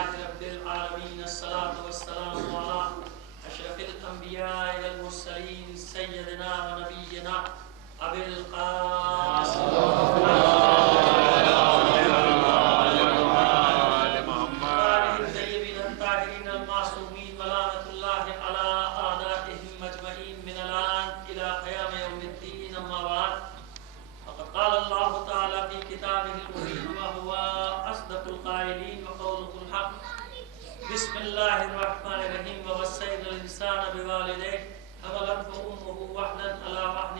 لله رب العالمين الصلاة والسلام على أشرف الأنبياء والمرسلين سيدنا ونبينا أبي القاسم بسم الله الرحمن الرحيم ووصينا الإنسان بوالديه حملته أمه وحنا على وحن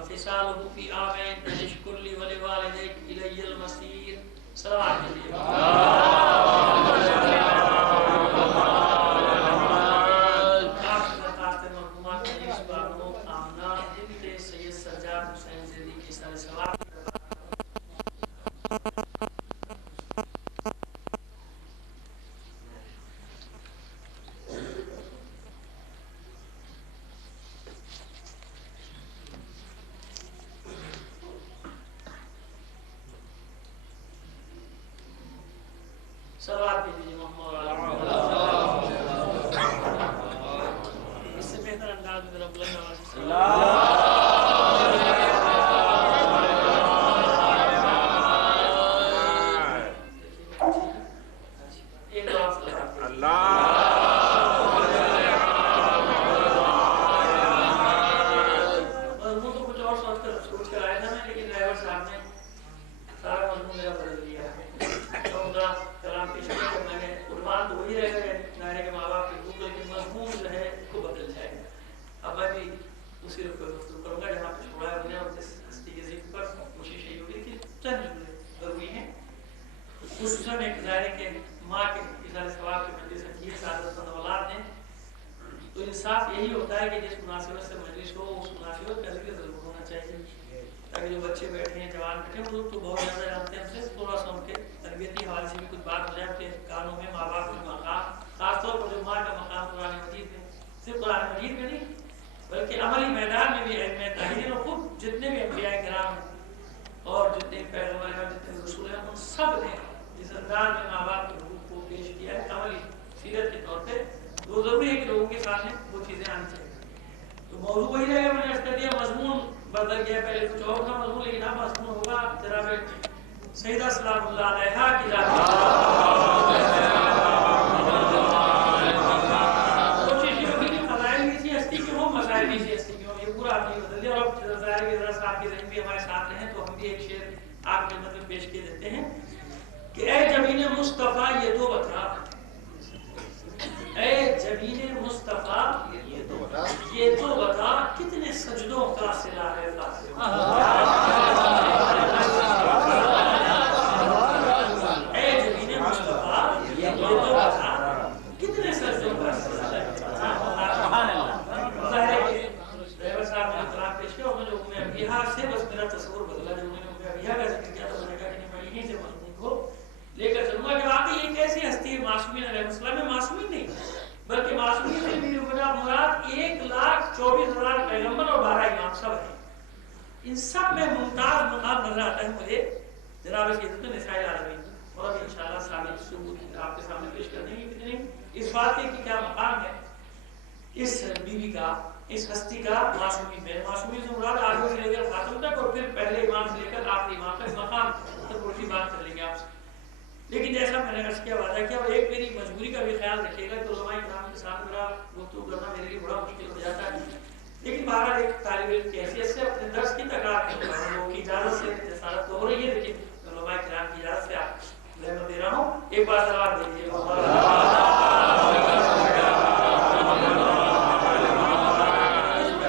وفصاله في عامين أن اشكر لي ولوالديك إلي المصير. صلوات صلوات دیجیے محمد اس سے بہتر انداز میں رب اللہ انصاف یہی ہوتا ہے کہ جس مناسبت سے مجلس ہو اس مناسبت کا ذکر ضرور ہونا چاہیے تاکہ جو بچے بیٹھے ہیں جوان بیٹھے ہیں وہ لوگ تو بہت زیادہ جانتے ہیں ہم سے تھوڑا سا ان کے تربیتی حوالے سے بھی کچھ بات ہو جائے کہ کانوں میں ماں باپ کا مقام خاص طور پر جو ماں کا مقام قرآن مجید میں صرف قرآن مجید میں نہیں بلکہ عملی میدان میں بھی علم طاہرین اور خود جتنے بھی انبیاء کرام ہیں اور جتنے پیغمبر ہیں جتنے رسول ہیں ان سب نے جس انداز میں ماں باپ کے حقوق کو پیش کیا ہے عملی سیرت کے طور پہ وہ ضروری ہے کہ لوگوں کے سامنے وہ چیزیں آنی چاہیے. تو موضوع وہی رہے گا میں نے عرض کر دیا مضمون بدل گیا پہلے کچھ اور تھا مضمون لیکن اب مضمون ہوگا جناب سیدہ سلام اللہ علیہا کی کوشش یہ ہوگی کہ فضائل بھی سی ہستی کے ہوں مسائل بھی سی ہستی کے ہوں یہ پورا آپ نے بدل دیا. اور اب ظاہر ہے ذرا صاحب کے ذہن بھی ہمارے ساتھ رہیں تو ہم بھی ایک شعر آپ کے خدمت میں پیش کیے دیتے ہیں کہ اے جبین مصطفیٰ یہ تو بتا اے جبین مصطفیٰ یہ تو بتا کتنے سجدوں کا صلہ ہے فاطمہ. اے جبین مصطفیٰ یہ تو بتا کتنے سجدوں کا صلہ ہے. ظاہر ہے کہ ڈرائیور صاحب نے کلام پیش کیا اور جو میں ابیہا سے بس میرا تصور بدلا جو میں نے ابیہا کا ذکر کیا تو میں نے کہا کہ میں یہیں سے مضمون کو لے کر چلوں گا کہ واقعی ایک ایسی ہستی ہے معصومین علیہ السلام میں معصومین نہیں بلکہ معصومین سے بھی مراد 1,24,000 پیغمبر اور 12 امام سب ہیں. ان سب میں ممتاز مقام نظر آتا ہے مجھے جناب سیدۃ النساء العالمین اور ابھی انشاءاللہ سامنے ثبوت آپ کے سامنے پیش کر دیں گے کتنے اس بات کی کیا مقام ہے اس بیوی کا اس ہستی کا معصومین میں. معصومین سے مراد آدم سے لے کر خاتم تک اور پھر پہلے امام سے لے کر آخری امام تک مقام تک پوری بات کر لیں گے آپ سے. لیکن جیسا میں نے عرض کیا وعدہ کیا اور ایک میری مجبوری کا بھی خیال رکھیے گا کہ علماء کرام کے ساتھ میرا گفتگو کرنا میرے لیے بڑا مشکل ہو جاتا ہے لیکن بہرحال ایک طالب علم کی حیثیت سے اپنے درس کی تکرار لوگوں کی اجازت سے جسارت تو ہو رہی ہے لیکن علماء کرام کی اجازت سے آپ رحمت دے رہا ہوں. ایک بار سلام دیجیے.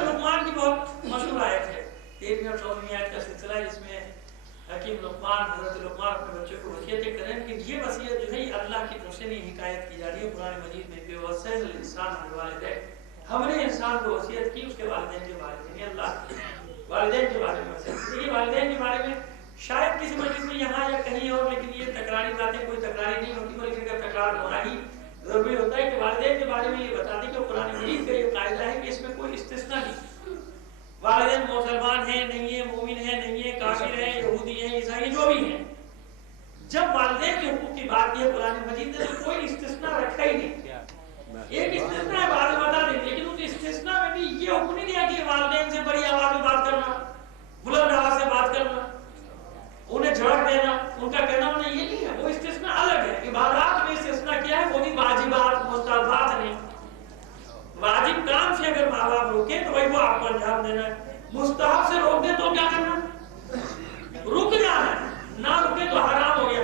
لقمان کی بہت مشہور آیت ہے 13ویں اور 14ویں آیت کا سلسلہ ہے جس میں حکیم لقمان حضرت لقمان اپنے بچوں کو وصیتیں کریں لیکن یہ وصیت جو ہے یہ اللہ کی طرف سے نہیں حکایت کی جا رہی ہے. قرآن مجید میں کہ وصینا الانسان بالوالدین ہم نے انسان کو وصیت کی اس کے والدین کے بارے میں. اللہ والدین کے بارے میں وصیت کی. والدین کے بارے میں شاید کسی مجلس میں یہاں یا کہیں اور لیکن یہ تکراری باتیں کوئی تکراری نہیں ہوتی بلکہ اگر تکرار ہونا ہی ضروری ہوتا ہے کہ والدین کے بارے میں یہ بتا دیں کہ قرآن مجید کا یہ قاعدہ ہے کہ اس میں کوئی استثناء نہیں. والدین مسلمان ہیں نہیں ہیں مومن ہیں نہیں ہیں کافر ہیں یہودی ہیں عیسائی جو بھی ہیں جب والدین کے حقوق کی بات کی ہے قرآن مجید نے تو کوئی استثناء رکھا ہی نہیں. ایک استثناء ہے بعد میں بتا دیں لیکن اس استثناء میں بھی یہ حکم نہیں دیا کہ والدین سے بڑی آواز میں بات کرنا, بلند آواز سے بات کرنا, انہیں جھڑک دینا, ان کا کہنا ہونا یہ نہیں ہے. وہ استثناء الگ ہے. عبادات میں استثناء کیا ہے, وہ بھی واجبات مستحبات نہیں. واجب کام سے اگر ماں باپ روکے تو وہی وہ آپ کو انجام دینا ہے. مستحب سے روک دے تو کیا کرنا, رک جانا ہے. نہ رکے تو حرام ہو گیا.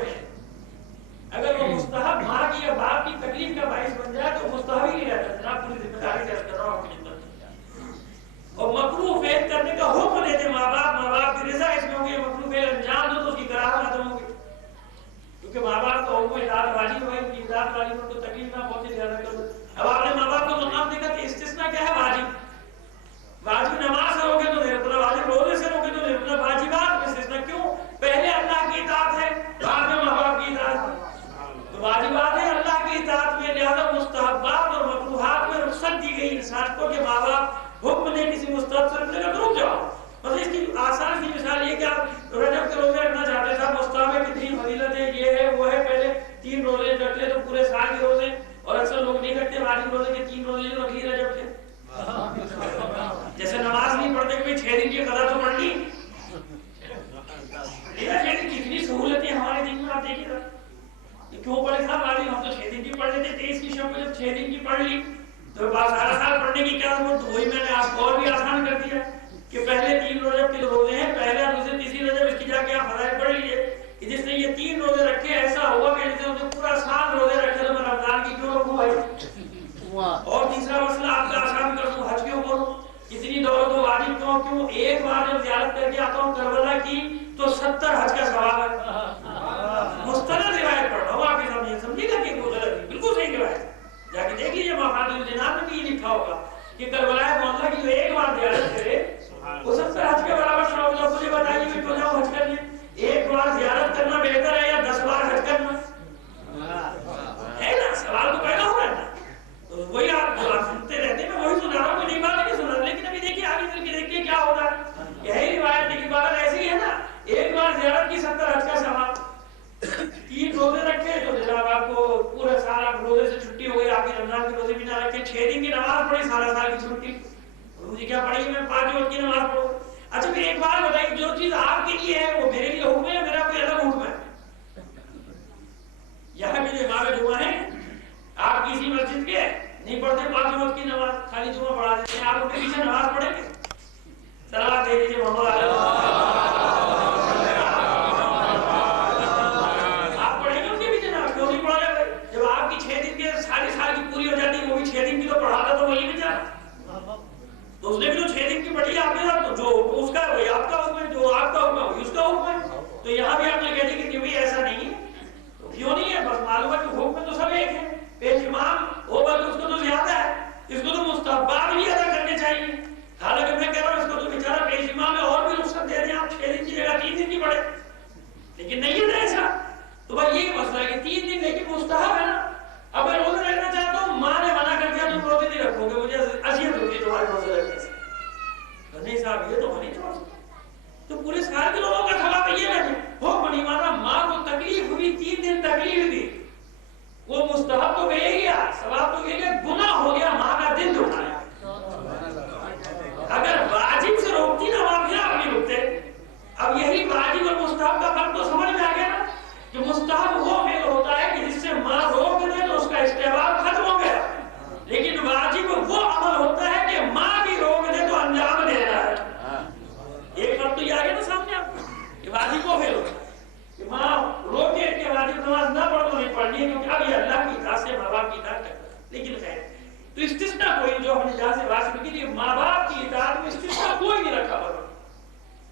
اگر وہ مستحب ماں کی یا باپ کی تکلیف کا باعث بن جائے تو مستحب ہی نہیں رہتا. جناب پوری ذمہ داری سے کر رہا ہوں اپنی خدمت. اور مکروہ فعل کرنے کا حکم دیتے ماں باپ کی رضا اس میں ہوگی. مکروہ فعل انجام دو تو اس کی کراہت ختم ہوگی. کیونکہ ماں باپ کا حکم اطاعت واجب ہے, ان کی اطاعت واجب ہے تو تکلیف نہ پہنچے زیادہ کرو. اب آپ نے ماں باپ کو مقام دیکھا کہ استثناء کیا ہے, واجب. واجب نماز سے روکے تو نہیں, واجب روزے سے روکے تو نہیں, واجبات میں استثناء. کیوں؟ پہلے اللہ کی اطاعت ہے, بعد میں ماں باپ کی اطاعت ہے. تو واجبات ہے اللہ کی اطاعت میں, لہذا مستحبات اور مکروہات میں رخصت دی گئی انسان کو کہ ماں باپ حکم دے کسی مستحب سے رکھنے کا تو رک جاؤ. بس اس کی آسان سی مثال یہ کہ آپ رجب کے روزے رکھنا چاہتے ہیں, صاحب مستحب ہے, کتنی فضیلت ہے, یہ ہے وہ ہے, پہلے 3 روزے رکھ لے تو پورے سال کے روزے. اور اکثر لوگ نہیں رکھتے واجب روزے کے 3 روزے رکھ لی رجب کے. جیسے نماز نہیں پڑھتے کوئی 6 دن کی قضا تو پڑھ لی. کتنی سہولتیں ہمارے دین میں آپ دیکھیے گا. کیوں پڑھے صاحب واجب, ہم تو 6 دن کی پڑھ لیتے. 23 کی شب میں جب 6 دن کی پڑھ لی تو سارا سال پڑھنے کی کیا ضرورت. وہی میں نے آپ کو اور بھی آسان کر دیا کہ پہلے 3 رجب کے روزے ہیں, پہلا روزے تیسری رجب اس کی جا کے آپ فضائل پڑھ لیجیے. جس نے یہ 3 روزے رکھے ایسا ہوا کہ جسے اسے پورا سال روزے رکھے تو میں رمضان کی کیوں رکھوں بھائی. اور تیسرا مسئلہ آپ کا آسان کر دوں, حج کیوں کروں, اتنی دولت و واجب کیوں. ایک بار جب زیارت کر کے آتا ہوں کربلا کی تو 70 حج کا ثواب ہے. مستند روایت پڑھ رہا ہوں, آپ سمجھیے گا کہ کوئی غلط نہیں, بالکل صحیح روایت. جا کے دیکھ لیجیے مفاد الجنان میں بھی یہ لکھا ہوگا کہ کربلا معاملہ کی جو ایک بار زیارت کرے وہ 70 حج کے برابر ثواب ہوگا. مجھے بتائیے میں کیوں جاؤں حج کرنے. ایک بار زیارت کرنا بہتر ہے یا 10 بار حج کرنا ہے نا. سوال تو پیدا ہو رہا ہے. تو وہی آپ سنتے رہتے ہیں, میں وہی سنا رہا ہوں, کوئی نئی بات نہیں سنا. لیکن ابھی دیکھیے آگے چل کے دیکھیے کیا ہوتا ہے. یہی روایت کی بات ایسی ہے نا, ایک بار زیارت کی 70 حج کا ثواب. 3 روزے رکھے تو جناب آپ کو پورا سال آپ روزے سے چھٹی ہو گئی. آپ کی رمضان کے روزے بھی نہ رکھے, 6 دن کی نماز پڑھی, سارا سال کی چھٹی. مجھے کیا پڑھی, میں 5 وقت کی نماز پڑھوں. اچھا پھر ایک بات بتائیے, جو چیز آپ کے لیے ہے وہ میرے لیے حکم ہے یا میرا کوئی الگ حکم ہے. یہاں کے جو امام جمعہ ہیں آپ کسی مسجد کے نہیں پڑھتے 5 وقت کی نماز, خالی جمعہ پڑھا دیتے ہیں. آپ ان کے پیچھے نماز پڑھیں گے. صلوات دے دیجیے محمد علیہ. آپ پڑھیں گے ان کے پیچھے نماز, کیوں نہیں پڑھا جائے. جب آپ کی 6 دن کے ساری سال کی پوری ہو جاتی, وہ بھی 6 دن کی تو پڑھاتا تو وہی بھی جانا. تو اس نے بھی جو 6 دن کی پڑھی ہے آپ کے ساتھ, تو جو اس کا ہے وہی آپ کا حکم ہے, جو آپ کا حکم ہے وہی اس کا حکم ہے. تو یہاں بھی آپ نے کہہ دی کہ ایسا نہیں ہے. کیوں نہیں ہے, بس معلوم ہے کہ حکم تو سب ایک ہے. پیش امام وہ بات اس کو تو زیادہ ہے, اس کو تو مستحبات بھی ادا کرنے چاہیے. حالانکہ میں کہہ رہا ہوں اس کو تو بیچارہ پیش امام ہے اور بھی رخصت دے دیں, آپ 6 دن کی جگہ 3 دن کی پڑھے. لیکن نہیں ہے ایسا. تو بھائی یہی مسئلہ ہے کہ 3 دن لیکن مستحب ہے نا. اب میں روزے رکھنا چاہتا ہوں, ماں نے منع کر دیا تم روزے نہیں رکھو گے, مجھے اذیت ہوگی تمہارے روزے رکھنے سے. نہیں صاحب یہ تو نہیں چھوڑ سکتے. تو پورے سال کے لوگوں کا ثواب یہ ہے حکم نہیں مانا. ماں کو تکلیف ہوئی, 3 دن تکلیف دی, وہ مستحب تو گئے گیا, ثواب تو گئے گیا, گناہ ہو گیا ماں کا دل دکھایا. اگر واجب سے روکتی نا ماں, پھر آپ نہیں رکتے. اب یہی واجب اور مستحب کا فرق تو سمجھ میں آ گیا نا, کہ مستحب وہ فعل ہوتا ہے کہ جس سے ماں روک دے تو اس کا استحباب ختم ہو گیا. لیکن واجب وہ عمل ہوتا ہے کہ ماں بھی روک دے تو انجام دے رہا ہے. ایک فرق تو یہ آ گیا نا سامنے آپ کو, کہ واجب وہ فعل ہوتا ہے کہ ماں روکے کہ واجب نماز نہ پڑھو نہیں پڑھنی ہے, کیونکہ اب یہ اللہ کی اطاعت سے ماں باپ کی اطاعت کرتا ہے. لیکن خیر تو استثناء کوئی جو ہم نے جہاں سے بات کی کہ ماں باپ کی اطاعت میں استثناء کوئی نہیں رکھا.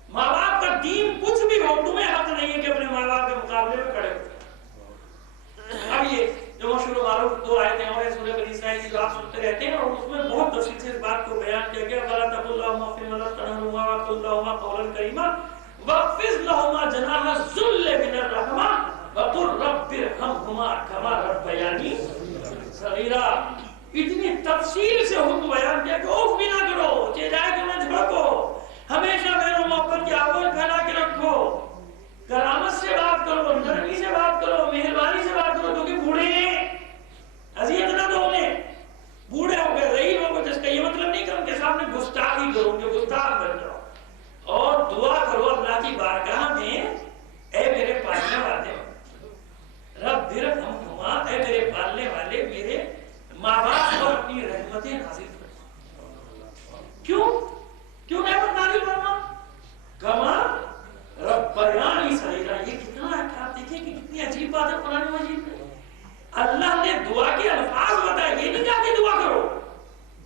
ماں باپ کا دین کچھ بھی ہو, تمہیں حق نہیں ہے کہ اپنے ماں باپ کے مقابلے میں کھڑے ہو. اب یہ جو مشہور معروف 2 آیتیں اور ہے سورہ بنی اسرائیل کی جو آپ سنتے رہتے ہیں, اور اس میں بہت تفصیل سے اس بات کو بیان کیا گیا. وَلَا تَقُل لَّهُمَا أُفٍّ وَلَا تَنْهَرْهُمَا وَقُل لَّهُمَا قَوْلًا كَرِيمًا وَاخْفِضْ لَهُمَا جَنَاحَ الذُّلِّ مِنَ الرَّحْمَةِ وَقُل رَّبِّ ارْحَمْهُمَا كَمَا رَبَّيَانِي صَغِيرًا. اتنی تفصیل سے حکم بیان کیا کہ اوف بھی نہ کرو, چہرائے کو نہ جھڑکو, ہمیشہ میرے محبت کی آواز پھیلا کے رکھو, کرامت سے بات کرو, نرمی سے بات ماں باپ پر اپنی رحمتیں نازل فرما. کیوں رحمت نازل فرما؟ کما ربیانی صغیرا. یہ کتنا ہے کہ آپ دیکھیں کہ کتنی عجیب بات ہے قرآن مجید میں. اللہ نے دعا کے الفاظ بتائے، یہ نہیں کہا کہ دعا کرو،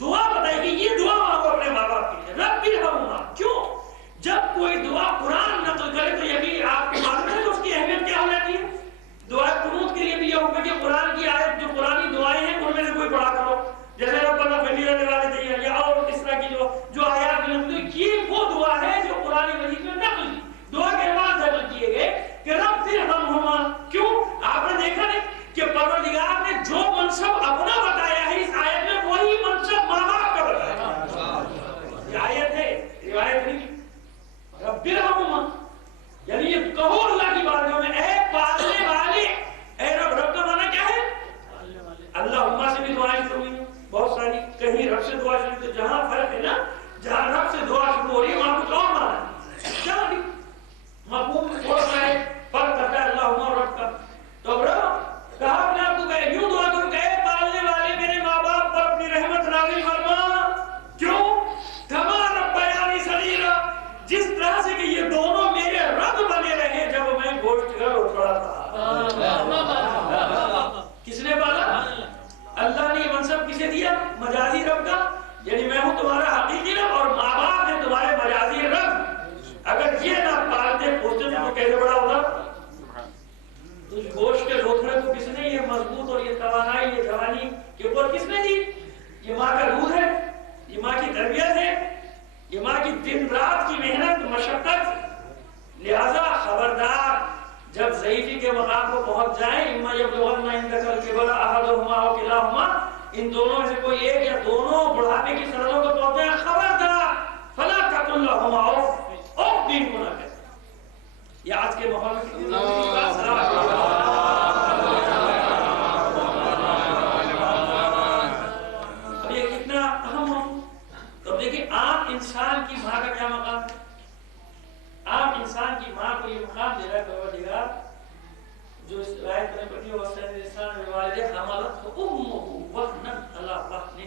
دعا بتائے کہ یہ دعا مانگو اپنے ماں باپ کے لیے. رب ارحمہما. کیوں؟ جب کوئی دعا قرآن نقل کرے تو یہی آپ کو معلوم ہے کہ اس کی اہمیت کیا ہو جاتی ہے. دعا قنوت کے لیے بھی یہ ہوگا کہ قرآن کی آیت جو قرآنی دعائیں ہیں ان میں سے کوئی پڑھا کرو، جیسے ربنا اغفر لنا ولوالدینا یا اور اس طرح کی جو آیات ہیں. یہ وہ دعا ہے جو قرآن مجید میں نقل کی. دعا کے الفاظ نقل کیے گئے کہ رب ارحمہما. کیوں؟ آپ نے دیکھا نہیں کہ پروردگار نے جو منصب اپنا بتایا ہے اس آیت میں وہی منصب ماں باپ کا بتایا. یہ آیت ہے، روایت نہیں. رب ارحمہما یعنی یہ کہو اللہ کی بارگاہ میں اے پالنے والے. اے رب. رب کا معنی کیا ہے؟ اللہم سے بھی دعائیں شروع ہوئی ہیں بہت ساری. کہیں رب سے دعا شروع، تو جہاں فرق ہے نا، جہاں رب سے دعا شروع ہو رہی ہے وہاں کچھ اور معنی ہے. کیا بھی مفہوم تھوڑا سا ہے، فرق کرتا ہے اللہم اور رب کا. تو رب کہا اپنے آپ کو کہ یوں دعا کرو کہ اے پالنے والے میرے ماں باپ پر اپنی رحمت نازل فرما. کیوں؟ کما ربیانی صغیرا. جس طرح سے کہ یہ دونوں میرے رب بنے رہے جب میں گوشت گھر اٹھا تھا. کس نے پالا؟ اللہ نے یہ منصب کسے دیا؟ مجازی رب کا. یعنی میں ہوں تمہارا حقیقی رب اور ماں باپ ہیں تمہارے مجازی رب. اگر یہ نہ پالتے پوچھتے تو کیسے بڑا ہوگا؟ اس گوشت کے ڈھوکھڑے کو کس نے یہ مضبوط اور یہ توانائی یہ جوانی کے اوپر کس نے دی؟ یہ ماں کا دودھ ہے، یہ ماں کی تربیت ہے، یہ ماں کی دن رات کی محنت مشقت. لہذا خبردار جب ضعیفی کے مقام کو پہنچ جائیں، اما یبلغن عندک الکبر احدہما او کلاہما، ان دونوں میں سے کوئی ایک یا دونوں بڑھاپے کی سرحدوں کو پہنچ جائیں، خبردار فلا تقل لہما اف. اف بھی نہ کہتے. یہ آج کے ماحول میں کتنی ضروری بات ہے. اب یہ کتنا اہم ہو. تو دیکھیں عام انسان کی ماں کا کیا مقام ہے. عام انسان کی ماں کو یہ مقام دے رہا ہے پروردگار جو اس آیت میں پڑھی ہے وَسَنَ الْإِنسَانَ بِوَالِدَيْهِ حَمَلَتْهُ أُمُّهُ وَهْنًا عَلَى وَهْنٍ.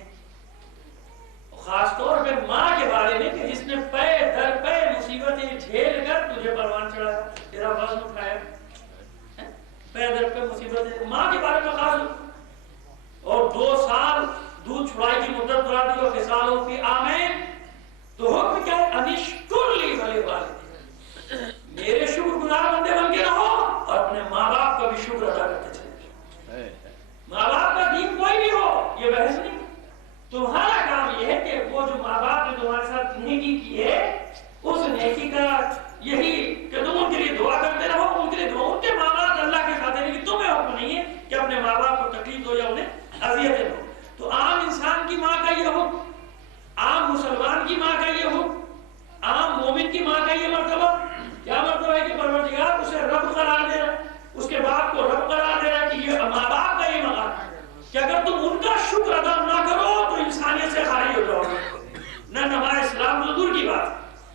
خاص طور پہ ماں کے بارے میں کہ جس نے پے در پے مصیبتیں جھیل کر تجھے پروان چڑھایا، تیرا وزن اٹھایا. پے در پے مصیبتیں ماں کے بارے میں خاص. اور 2 سال دودھ چھڑائی کی مدت بڑھا دی اور فصالوں کی آمین. تو حکم کیا ہے؟ انشکر لی ولوالدیک. میرے شکر گزار بندے بن کے رہو اور اپنے ماں باپ کا بھی شکر ادا کرتے چلے. ماں باپ کا دین کوئی بھی ہو یہ بحث نہیں. تمہارا کام یہ ہے کہ وہ جو ماں باپ نے تمہارے ساتھ نیکی کی ہے اس نیکی کا یہی کہ تم ان کے لیے دعا کرتے رہو، ان کے لیے دعا. ان کے ماں باپ اللہ کے ساتھ ہے لیکن تمہیں حکم نہیں ہے کہ اپنے ماں باپ کو تکلیف دو یا انہیں اذیتیں دو. تو عام انسان کی ماں کا یہ حکم، عام مسلمان کی ماں کا یہ حکم، عام مومن کی ماں کا یہ مرتبہ. کیا مرتبہ ہے کہ پروردگار اسے رب قرار دے رہا ہے، اس کے باپ کو رب قرار دے رہا ہے کہ یہ ماں باپ کا یہ مقام ہے کہ اگر تم ان کا شکر ادا نہ کرو تو انسانیت سے خارج ہو جاؤ گے. نہ نماز اسلام تو دور کی بات.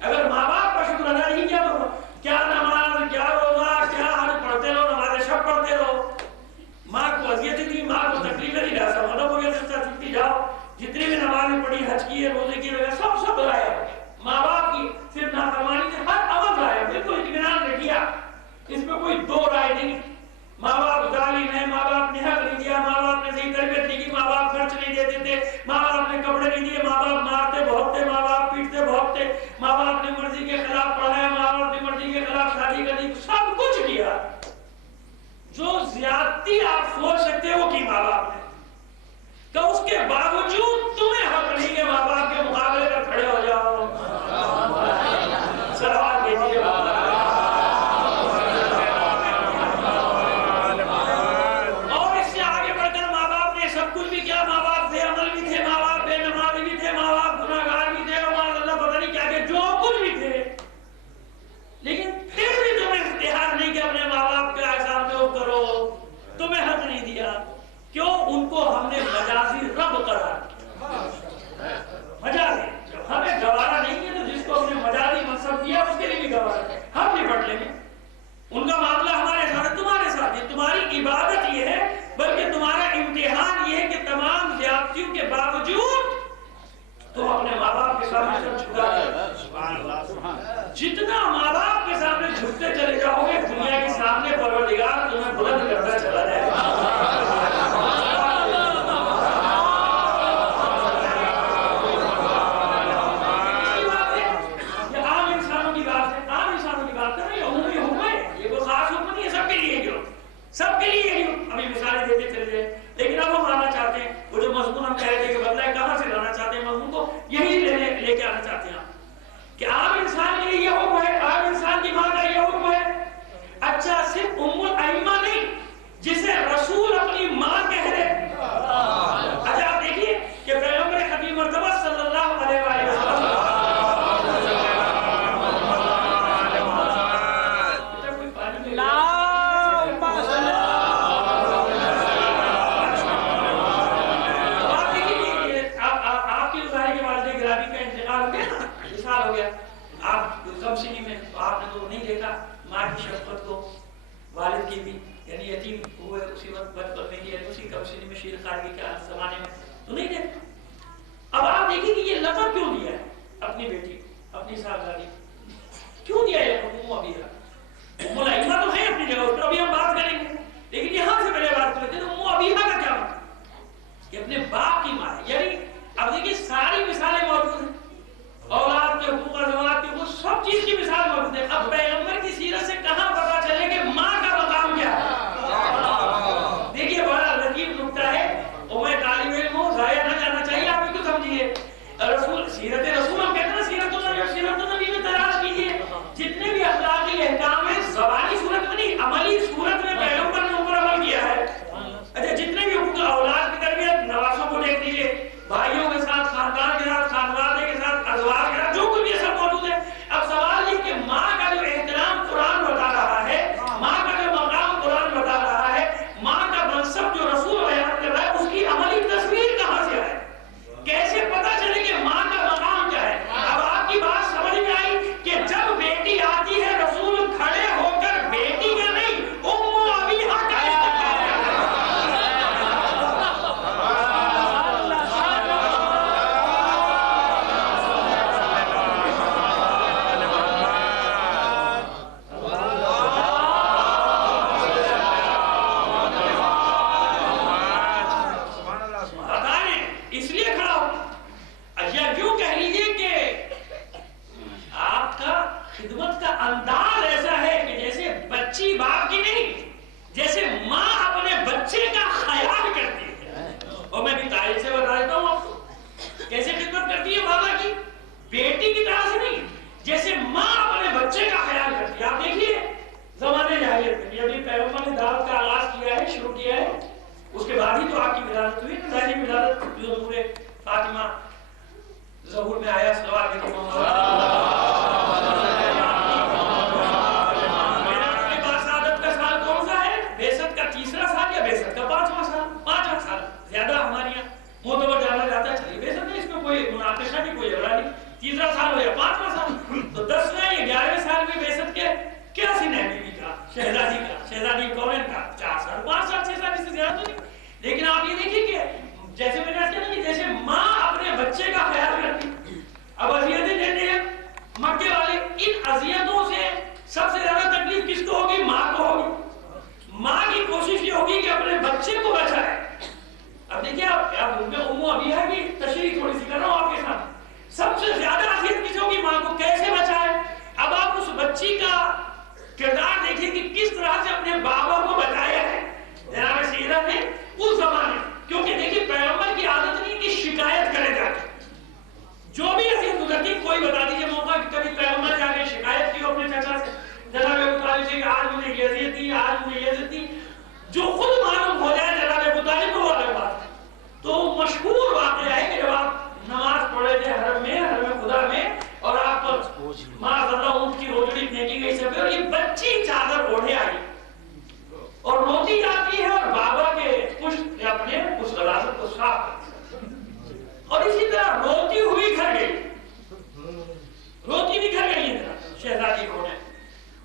اگر ماں باپ کا شکر ادا نہیں کیا تو کیا نماز کیا روزہ کیا حج پڑھتے رہو، نماز شب پڑھتے رہو. ماں کو اذیتیں دی، ماں کو تکلیفیں دی، ایسا مطلب ہو گیا چھٹی جاؤ. جتنی بھی نمازیں پڑھی، حج کی ہے، روزے کی وغیرہ سب لایا. ماں باپ کی صرف نافرمانی سے ہر عمل لایا. بالکل اطمینان رکھیا، اس میں کوئی دو رائے نہیں. ماں باپ ظالم ہے، ماں باپ نے حق نہیں دیا، ماں باپ نے صحیح تربیت نہیں کی، ماں باپ خرچ نہیں دیتے تھے، ماں باپ نے کپڑے نہیں دیے، ماں باپ مارتے بہتتے، ماں باپ پیٹتے بہتتے، ماں باپ نے مرضی کے خلاف پڑھایا، ماں باپ نے مرضی کے خلاف شادی کر دی. سب کچھ کیا. جو زیادتی آپ سوچ سکتے ہو کی ماں باپ نے، کہ اس کے باوجود تمہیں حق نہیں کہ ماں باپ کے مقابلے میں کھڑے ہو جاؤ. سوال کیجیے اور اس سے آگے بڑھ کر ماں باپ نے سب کچھ بھی کیا. ماں باپ بے عمل بھی تھے، ماں باپ بے نمازی بھی تھے، ماں باپ گناہگار بھی تھے، اور اللہ پتہ نہیں کیا کہ جو کچھ بھی تھے. لیکن پھر بھی تمہیں اختیار نہیں کہ اپنے ماں باپ کے سامنے وہ کرو. تمہیں حق نہیں دیا. کیوں؟ ان کو ہم نے مجازی رب قرار دیا. مجازی جب ہمیں گوارا نہیں ہے تو جس کو ہم نے مجازی منصب دیا اس کے لیے بھی گوارا ہے. ہم نپٹ لیں گے. ان کا معاملہ ہمارے ساتھ ہے، تمہارے ساتھ ہے. تمہاری عبادت یہ ہے، بلکہ تمہارا امتحان یہ ہے کہ تمام زیادہ شیر خارجی کے زمانے میں تو نہیں دیکھا. اب آپ دیکھیں کہ یہ لقب کیوں دیا ہے اپنی بیٹی کو, اپنی صاحبزادی کیوں دیا ہے ام ابیہ؟ ام الائمہ تو ہے اپنی جگہ, اس پر ابھی ہم بات کریں گے, لیکن یہاں سے پہلے بات کرتے ہیں تو ام ابیہ کا کیا مطلب کہ اپنے باپ کی ماں ہے. یعنی اب دیکھیے ساری مثالیں موجود ہیں, اولاد کے حقوق ازواج کے, وہ سب چیز کی مثال موجود ہے. اب پیغمبر کی سیرت سے کہاں پتہ چلے کہ ماں کا مقام کیا ہے؟ دیکھیے بڑا لطیف نکتہ ہے, اور میں طالب علم ہوں, ضائع نہ جانا چاہیے آپ کو سمجھیے. رسول سیرت رسول ہم کہتے ہیں نا, سیرت النبی میں تلاش کیجیے جتنے بھی اخلاقی احکام ہیں زبانی صورت میں نہیں عملی صورت میں پیغمبر نے اوپر عمل کیا ہے. اچھا جتنے بھی حقوق اولاد کی تربیت, نواسوں کو دیکھ لیجیے, بھائیوں کے ساتھ, خاندان کے ساتھ, خانواده کے ساتھ, ازواج کے ساتھ, جو کچھ یہ سب موجود ہے. اب سوال یہ کہ ماں کا جو احترام قرآن بتا رہا ہے, ماں کا جو مقام قرآن بتا رہا ہے, ماں کا منصب جو رسول بیان کر رہا ہے, اس کی عملی تصویر کہاں سے آئے؟ کیسے پتہ چلے کہ ماں کا مقام کیا ہے؟ اب آپ کی بات سمجھ میں آئی کہ جب بیٹی آتی ہے رسول کھڑے ہو کر بیٹی کا نہیں ام ابیہ کا استقبال کرتے ہیں. بتائیں اس لیے کھڑا ہو, یا یوں کہہ لیجیے کہ آپ کا خدمت کا انداز ایسا ہے کہ جیسے بچی باپ کی نہیں, جیسے ماں اپنے بچے کا خیال کرتی ہے. اور میں بھی تاریخ سے بتا دیتا ہوں آپ کو کیسے خدمت کرتی ہے بابا کی, بیٹی کی طرح سے نہیں, جیسے ماں اپنے بچے کا خیال کرتی ہے. آپ دیکھیے زمانے جاہلیت میں ابھی پیغمبر نے دعوت کا آغاز کیا ہے, شروع کیا ہے, اس کے بعد ہی تو آپ کی ولادت ہوئی نا, ظاہری ولادت جو پورے فاطمہ ظہور میں آیا صلوات کے بعثت کا سال کون سا ہے؟ بعثت کا تیسرا سال یا بعثت کا پانچواں سال؟ پانچواں سال زیادہ ہمارے یہاں معتبر جانا جاتا ہے. چلیے بعثت میں اس میں کوئی مناقشہ نہیں, کوئی جھگڑا نہیں, تیسرا سال ہو یا پانچواں سال, تو 10ویں یا 11ویں سال میں بعثت کے کیا سن ہے بیوی کا, شہزادی کا, شہزادی کونین کا 4 سال 5 سال 6 سال اس سے زیادہ تو نہیں. لیکن آپ یہ دیکھیں کہ جیسے میں نے کہا نا کہ جیسے ماں اپنے بچے کا خیال کرتی. اب اذیتیں دیتے ہیں مکے والے, ان اذیتوں سے سب سے زیادہ تکلیف کس کو ہوگی؟ ماں کو ہوگی. ماں کی کوشش یہ ہوگی کہ اپنے بچے کو بچائے. اب دیکھیے آپ میں ام ابیہ کی تشریح تھوڑی سی کر رہا ہوں آپ کے ساتھ. سب سے زیادہ اذیت کس ہوگی؟ ماں کو. کیسے بچائے؟ اب آپ اس بچی کا کردار دیکھیں کہ کس طرح سے اپنے بابا کو بچایا ہے جناب سیرت نے اس زمانے. کیونکہ دیکھیے پیغمبر کی عادت نہیں کہ شکایت کرے جا کے, جو بھی اذیت گزرتی کوئی بتا دیجیے موقع کہ کبھی پیغمبر جا کے شکایت کی اپنے چچا سے, جناب ابو طالب سے کہ آج مجھے یہ اذیت دی, آج مجھے یہ اذیت دی. جو خود معلوم ہو جائے جناب ابو طالب کو وہ الگ بات ہے. تو مشہور واقعہ ہے کہ جب آپ نماز پڑھے تھے حرم خدا میں, اور آپ پر معاذ اللہ اونٹ کی روجڑی پھینکی گئی سب, اور یہ بچی چادر اوڑھے آئی اور روتی جاتی ہے, اور بابا کے پشت اپنے اس غلاظت کو صاف کرتی ہے, اور اسی طرح روتی ہوئی گھر گئی, روتی بھی گھر گئی ہے شہزادی کو نے.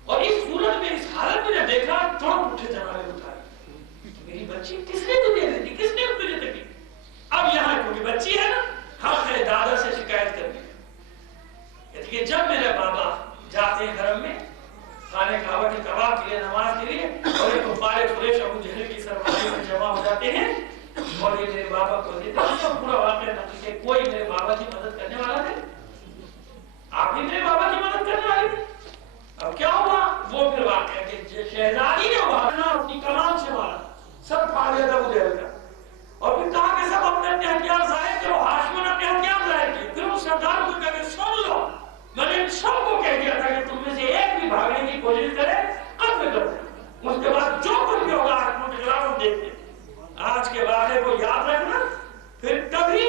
اور اس صورت میں, اس حالت میں جب دیکھا چونک اٹھے جناب ابو طالب, میری بچی کس نے تجھے دی, کس نے تجھے تکلیف. اب یہاں کیونکہ بچی ہے نا, حق ہے دادا سے شکایت کرنے کہ جب میرے بابا جاتے ہیں گھر میں خانہ کعبہ کے طواف کے لیے, نماز کے لیے, اور ایک کفار قریش ابو جہل کی سربراہی میں جمع ہو جاتے ہیں, اور یہ میرے بابا کو دیتے ہیں. سب پورا واقعہ نقل کہ کوئی میرے بابا کی مدد کرنے والا نہیں, آپ بھی میرے بابا کی مدد کرنے والے تھے. اب کیا ہوا؟ وہ پھر واقعہ کہ شہزادی نے مارنا اپنی کمان سے مارا, سب پا لیا تھا ابو جہل کا, اور پھر کہا کہ سب اپنے اپنے ہتھیار ظاہر کرو. ہاشم نے اپنے ہتھیار ظاہر کیے. پھر اس سردار کو کہا کہ سن لو, میں نے سب کو کہہ دیا تھا کہ تم میں سے ایک بھی بھاگنے کی کوشش کرے قتل کر دیں. اس کے بعد جو کچھ بھی ہوگا حکموں کے خلاف ہم دیکھتے ہیں. آج کے واقعے کو یاد رکھنا, پھر کبھی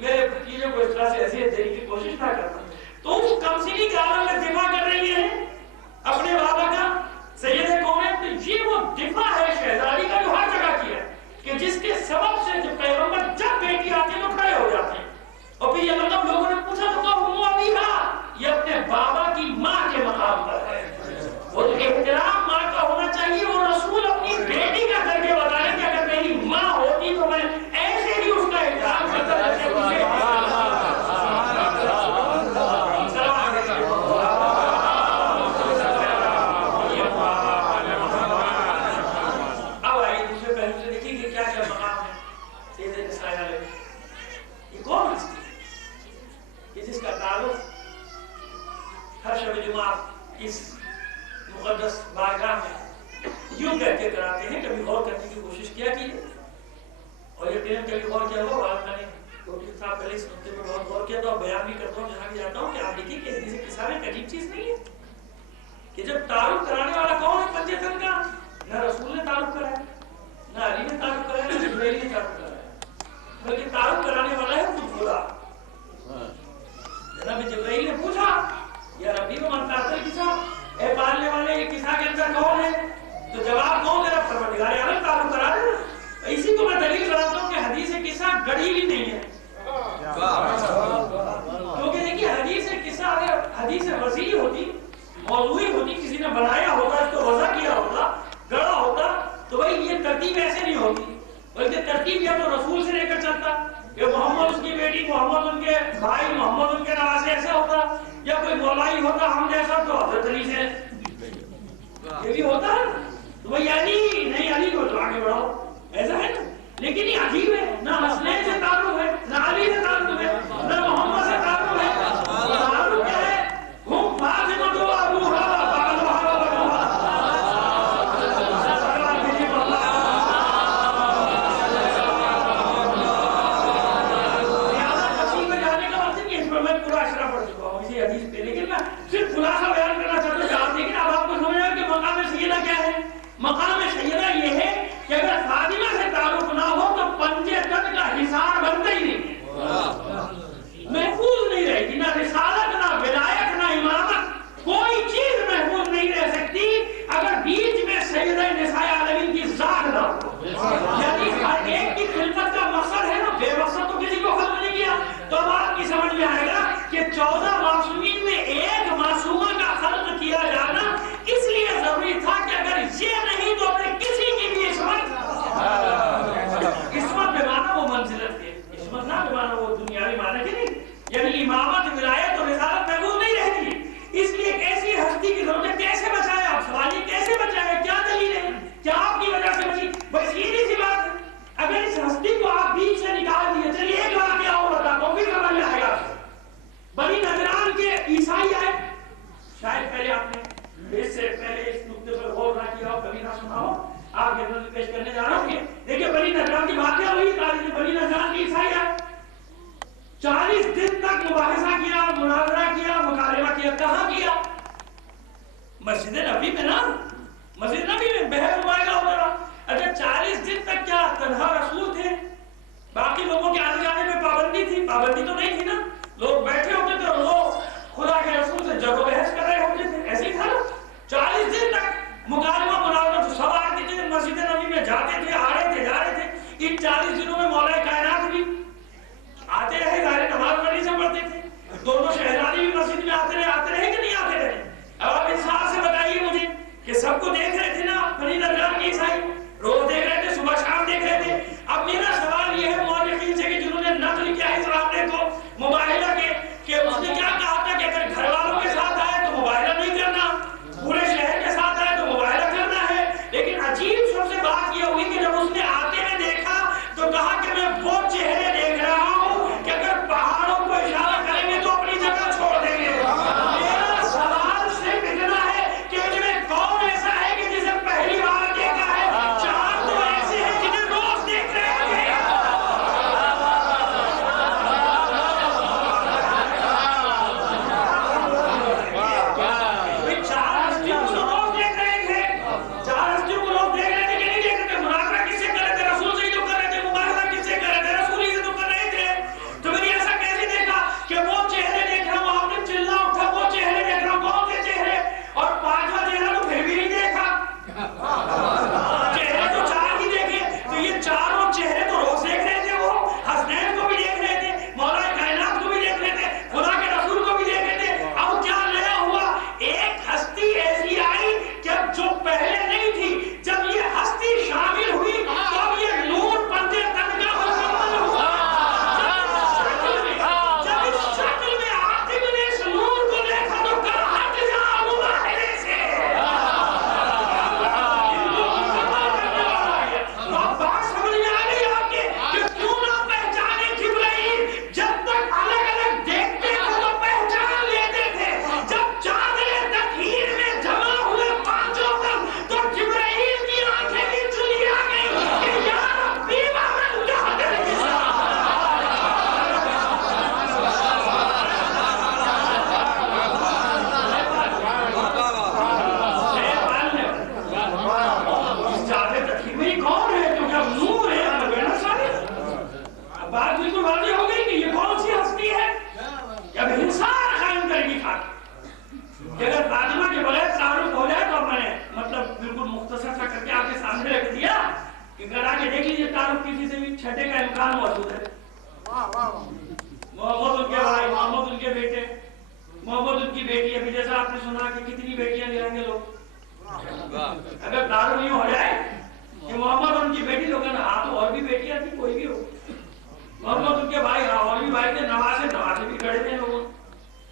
میرے بھتیجے کو اس طرح سے اذیت دینے کی کوشش نہ کرنا. تو اس کمسنی کے عالم میں دفاع کر رہی ہے اپنے بابا کا, سید کونین. تو یہ وہ دفاع ہے شہزادی کا جو ہر جگہ کیا ہے, کہ جس کے سبب سے جو پیغمبر جب بیٹی آتی ہے تو کھڑے ہو جاتے ہیں. اور پھر یہ مطلب لوگوں نے پوچھا تو ام ابیہ, یہ اپنے بابا کی ماں کے مقام پر ہے. وہ تو احترام ماں کا ہونا چاہیے. وہ رسول اپنی بیٹی کا کر کے بتانے کہ اگر میری ماں ہوتی تو میں میرے نے کبھی غور کیا ہوا، میں نے ڈاکٹر صاحب پہلے اس نقطے پہ بہت غور کیا تھا اور بیان بھی کرتا ہوں جہاں بھی جاتا ہوں کہ آپ دیکھیے کہ حدیث قصہ میں ایک عجیب چیز نہیں ہے کہ جب تعارف کرانے والا کون ہے پنجے تن کا؟ نہ رسول نے تعارف کرایا، نہ علی نے تعارف کرایا، نہ جبرائیل نے تعارف کرایا، بلکہ تعارف کرانے والا ہے خود خدا۔ جناب جبرائیل نے پوچھا یا ربی کو من تعطل قصہ، اے پالنے والے یہ قصہ کے اندر کون ہے؟ تو جواب کون میرا پروردگار عالم تعارف کرا رہا ہے۔ اسی کو میں دلیل کراتا ہوں کہ حدیث قصہ گڑی بھی نہیں ہے، کیونکہ دیکھیے حدیث قصہ اگر حدیث وسیع ہوتی، موضوعی ہوتی، کسی نے بنایا ہوتا، اس کو وضع کیا ہوتا، گڑا ہوتا، تو بھائی یہ ترتیب ایسے نہیں ہوتی، بلکہ ترتیب یا تو رسول سے لے کر چلتا کہ محمد اس کی بیٹی، محمد ان کے بھائی، محمد ان کے نواسے، ایسا ہوتا، یا کوئی مولائی ہوتا ہم جیسا تو حضرت علی سے یہ بھی ہوتا ہے، تو بھائی علی نہیں، علی کو تو آگے بڑھاؤ، ایسا ہے نا۔ لیکن یہ عجیب ہے، نہ حسنین سے تعلق ہے، نہ علی سے تعلق ہے، نہ محمد سے تعلق ہے، تعلق کیا ہے؟ ہم فاطمہ تو ابوہا بعلوہا وبنوہا۔ حدیث پہ لیکن میں صرف خلاصہ بیان کرنا چاہتا ہوں کہ آپ دیکھیں اب آپ کو سمجھا کہ مقام سیدہ کیا ہے۔ مقام سیدہ یہ ہے کہ اگر فاطمہ سے تعلق نہ ہو تو پنجے تن کا حصار بنتا ہی نہیں، محفوظ نہیں رہے گی، نہ رسالت، نہ ولایت، نہ امامت، کوئی چیز محفوظ نہیں رہ سکتی اگر بیچ میں سیدہ نساء عالمین کی ذات نہ ہو۔ یعنی ہر ایک کی خلقت کا مقصد ہے نا، بے مقصد تو کسی کو خلق نہیں کیا۔ تو اب آپ کی سمجھ میں آئے گا کہ 14 معصومین میں ایک معصومہ کا خلق کیا جانا اس لیے ضروری تھا کہ اگر یہ نہیں تو اپنے کسی کی بھی عصمت بے معنی وہ منزلت ہے، عصمت نہ بے معنی وہ دنیاوی معنی کی نہیں، یعنی امامت، ولایت اور رسالت محفوظ نہیں رہتی۔ اس لیے ایک ایسی ہستی کی ضرورت ہے، کیسے بچائے آپ؟ سوال یہ کیسے بچائے؟ کیا دلیل ہے؟ کیا آپ کی وجہ سے بچی؟ بس یہ سی بات ہے۔ اگر اس ہستی کو آپ بیچ سے نکال دیے، چلیے ایک واقعہ اور بتاتا ہوں، پھر سمجھ میں آئے گا۔ بنی نجران کے عیسائی آئے، شاید پہلے آپ نے اس سے پہلے اس نقطے پر غور نہ کیا ہو، کبھی نہ سنا ہو، آپ کے نظر پیش کرنے جا رہا ہوں کہ دیکھیں بنی نجران کی واقعہ ہوئی، تاریخ بنی نجران کے عیسائی آئے، 40 دن تک مباحثہ کیا، مناظرہ کیا، مکالمہ کیا۔ کہاں کیا؟ مسجد نبی میں نا، مسجد نبی میں بحث معاہدہ ہوتا رہا۔ اچھا 40 دن تک کیا تنہا رسول تھے؟ باقی لوگوں کے آنے جانے میں پابندی تھی؟ پابندی تو نہیں تھی نا، لوگ بیٹھے ہوتے تھے اور لوگ خدا کے رسول سے جب و بحث کر رہے ہوتے تھے، ایسے ہی تھا نا۔ 40 دن تک مکالمہ مناظرہ، تو سب آتے تھے مسجد نبی میں، جاتے تھے، آ رہے تھے، جا رہے تھے۔ ان 40 دنوں میں مولا کائنات بھی آتے رہے، ظاہر نماز پڑھنے سے پڑھتے تھے، دونوں شہزادے بھی مسجد میں آتے رہے کہ نہیں آتے رہے؟ اب آپ انصاف سے بتائیے مجھے کہ سب کو دیکھ رہے تھے نا بنی نجران کے عیسائی، روز دیکھ رہے تھے، صبح شام دیکھ رہے تھے۔ اب میرا سوال یہ ہے مورخین سے کہ جنہوں نے نقل کیا اس معاملے کو مباہلہ کے، کہ اس نے کیا کہا تھا کہ اگر گھر والوں کے ساتھ آئے تو مباہلہ نہیں کرنا، پورے شہر کے ساتھ آئے تو مباہلہ کرنا ہے۔ لیکن عجیب سب سے بات یہ ہوئی کہ جب اس نے آتے میں دیکھا تو کہا کہ میں وہ چہرے دیکھ رہا ہوں کہ اگر پہاڑوں کو اشارہ کریں گے تو اپنی جگہ چھوڑ دیں گے۔ میرا سوال صرف اتنا ہے کہ ان میں کون ایسا ہے کہ جسے انسان موجود ہے. محمد ان کے بھائی, محمد ان کے بیٹے, محمد ان کی بیٹی. ابھی جیسا آپ نے سنا کہ کتنی بیٹیاں لے آئیں گے لوگ. اگر تعارف یوں ہو جائے کہ محمد ان کی بیٹی, لوگوں نے ہاں تو اور بھی بیٹیاں تھی, کوئی بھی ہو. محمد ان کے بھائی, ہاں اور بھی بھائی تھے. نواسے بھی کھڑے تھے لوگوں,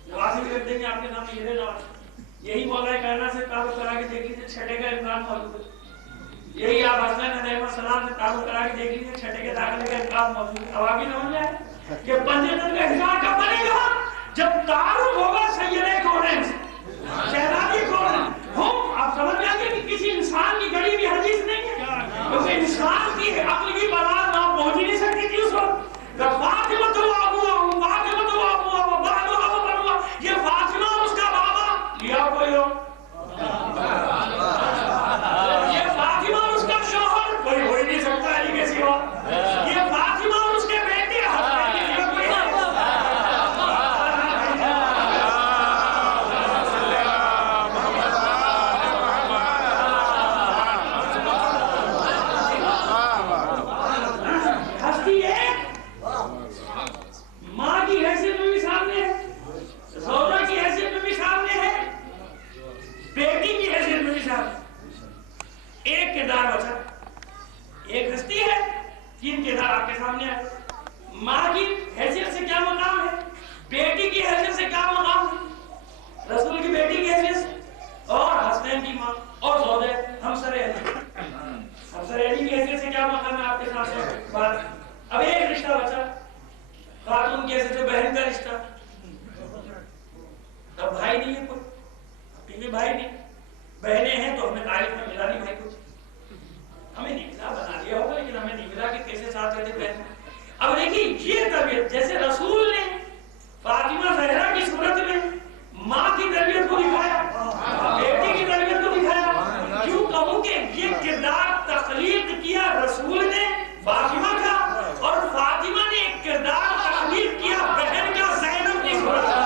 نواسے بھی رکھ دیں گے آپ کے سامنے, یہ نواسے. یہی مولا کائنات سے تعلق کرا کے دیکھ لیجیے, چھٹے کا امکان موجود ہے. یہی آپ حسنین علیہ السلام سے تعلق کرا کے دیکھ لیجیے, چھٹے کے داخلے کا امکان موجود ہے. اب آگے سمجھ جائے کہ پنجتن کا حساب کب بنے گا؟ جب تعارف ہوگا سید کونین سے, شہزادی کونین. آپ سمجھ جائیں گے کہ کسی انسان کی گڑی بھی حدیث نہیں ہے, کیونکہ انسان کی عقل کی بلاد وہاں پہنچ ہی نہیں سکتی تھی اس وقت. فاطمہ تو ابوہا, فاطمہ تو ابوہا, وبعدہا وبنوہا. یہ فاطمہ اور اس کا بابا لیا کوئی ہو, یہ فاطمہ اور اس کا شوہر کوئی ہو ہی نہیں سکتا علی کے سوا. یہ فاطمہ اور اس کے بیٹے حسن کے سوا کوئی نہیں. ہستی ہے, ماں کی حیثیت میں بھی سامنے ہے, زوجہ کی حیثیت میں بھی سامنے ہے, بیٹی کی حیثیت میں بھی سامنے. ایک کردار بچا, ایک ہستی ہے, تین کردار آپ کے سامنے ہے. ماں کی حیثیت سے کیا مقام ہے, بیٹی کی حیثیت سے کیا مقام ہے, رسول کی بیٹی کی حیثیت سے, اور حسنین کی ماں اور زوجہ ہمسر علی, ہمسر علی کی حیثیت سے کیا مقام ہے آپ کے سامنے بات. اب ایک رشتہ بچا, خاتون کی حیثیت سے بہن کا رشتہ. اب بھائی نہیں ہے کوئی, کیونکہ بھائی نہیں, بہنیں ہیں تو ہمیں تعریف میں ملا نہیں بھائی کچھ, ہمیں نہیں ملا, بنا دیا ہوگا لیکن ہمیں نہیں ملا کہ کیسے ساتھ رہتے بہن. اب دیکھیے یہ تربیت, جیسے رسول نے فاطمہ زہرا کی صورت میں ماں کی تربیت کو دکھایا, بیٹی کی تربیت کو دکھایا. کیوں کہوں کہ یہ کردار تخلیق کیا رسول نے فاطمہ کا, اور فاطمہ نے ایک کردار تخلیق کیا بہن کا زینب کی صورت میں.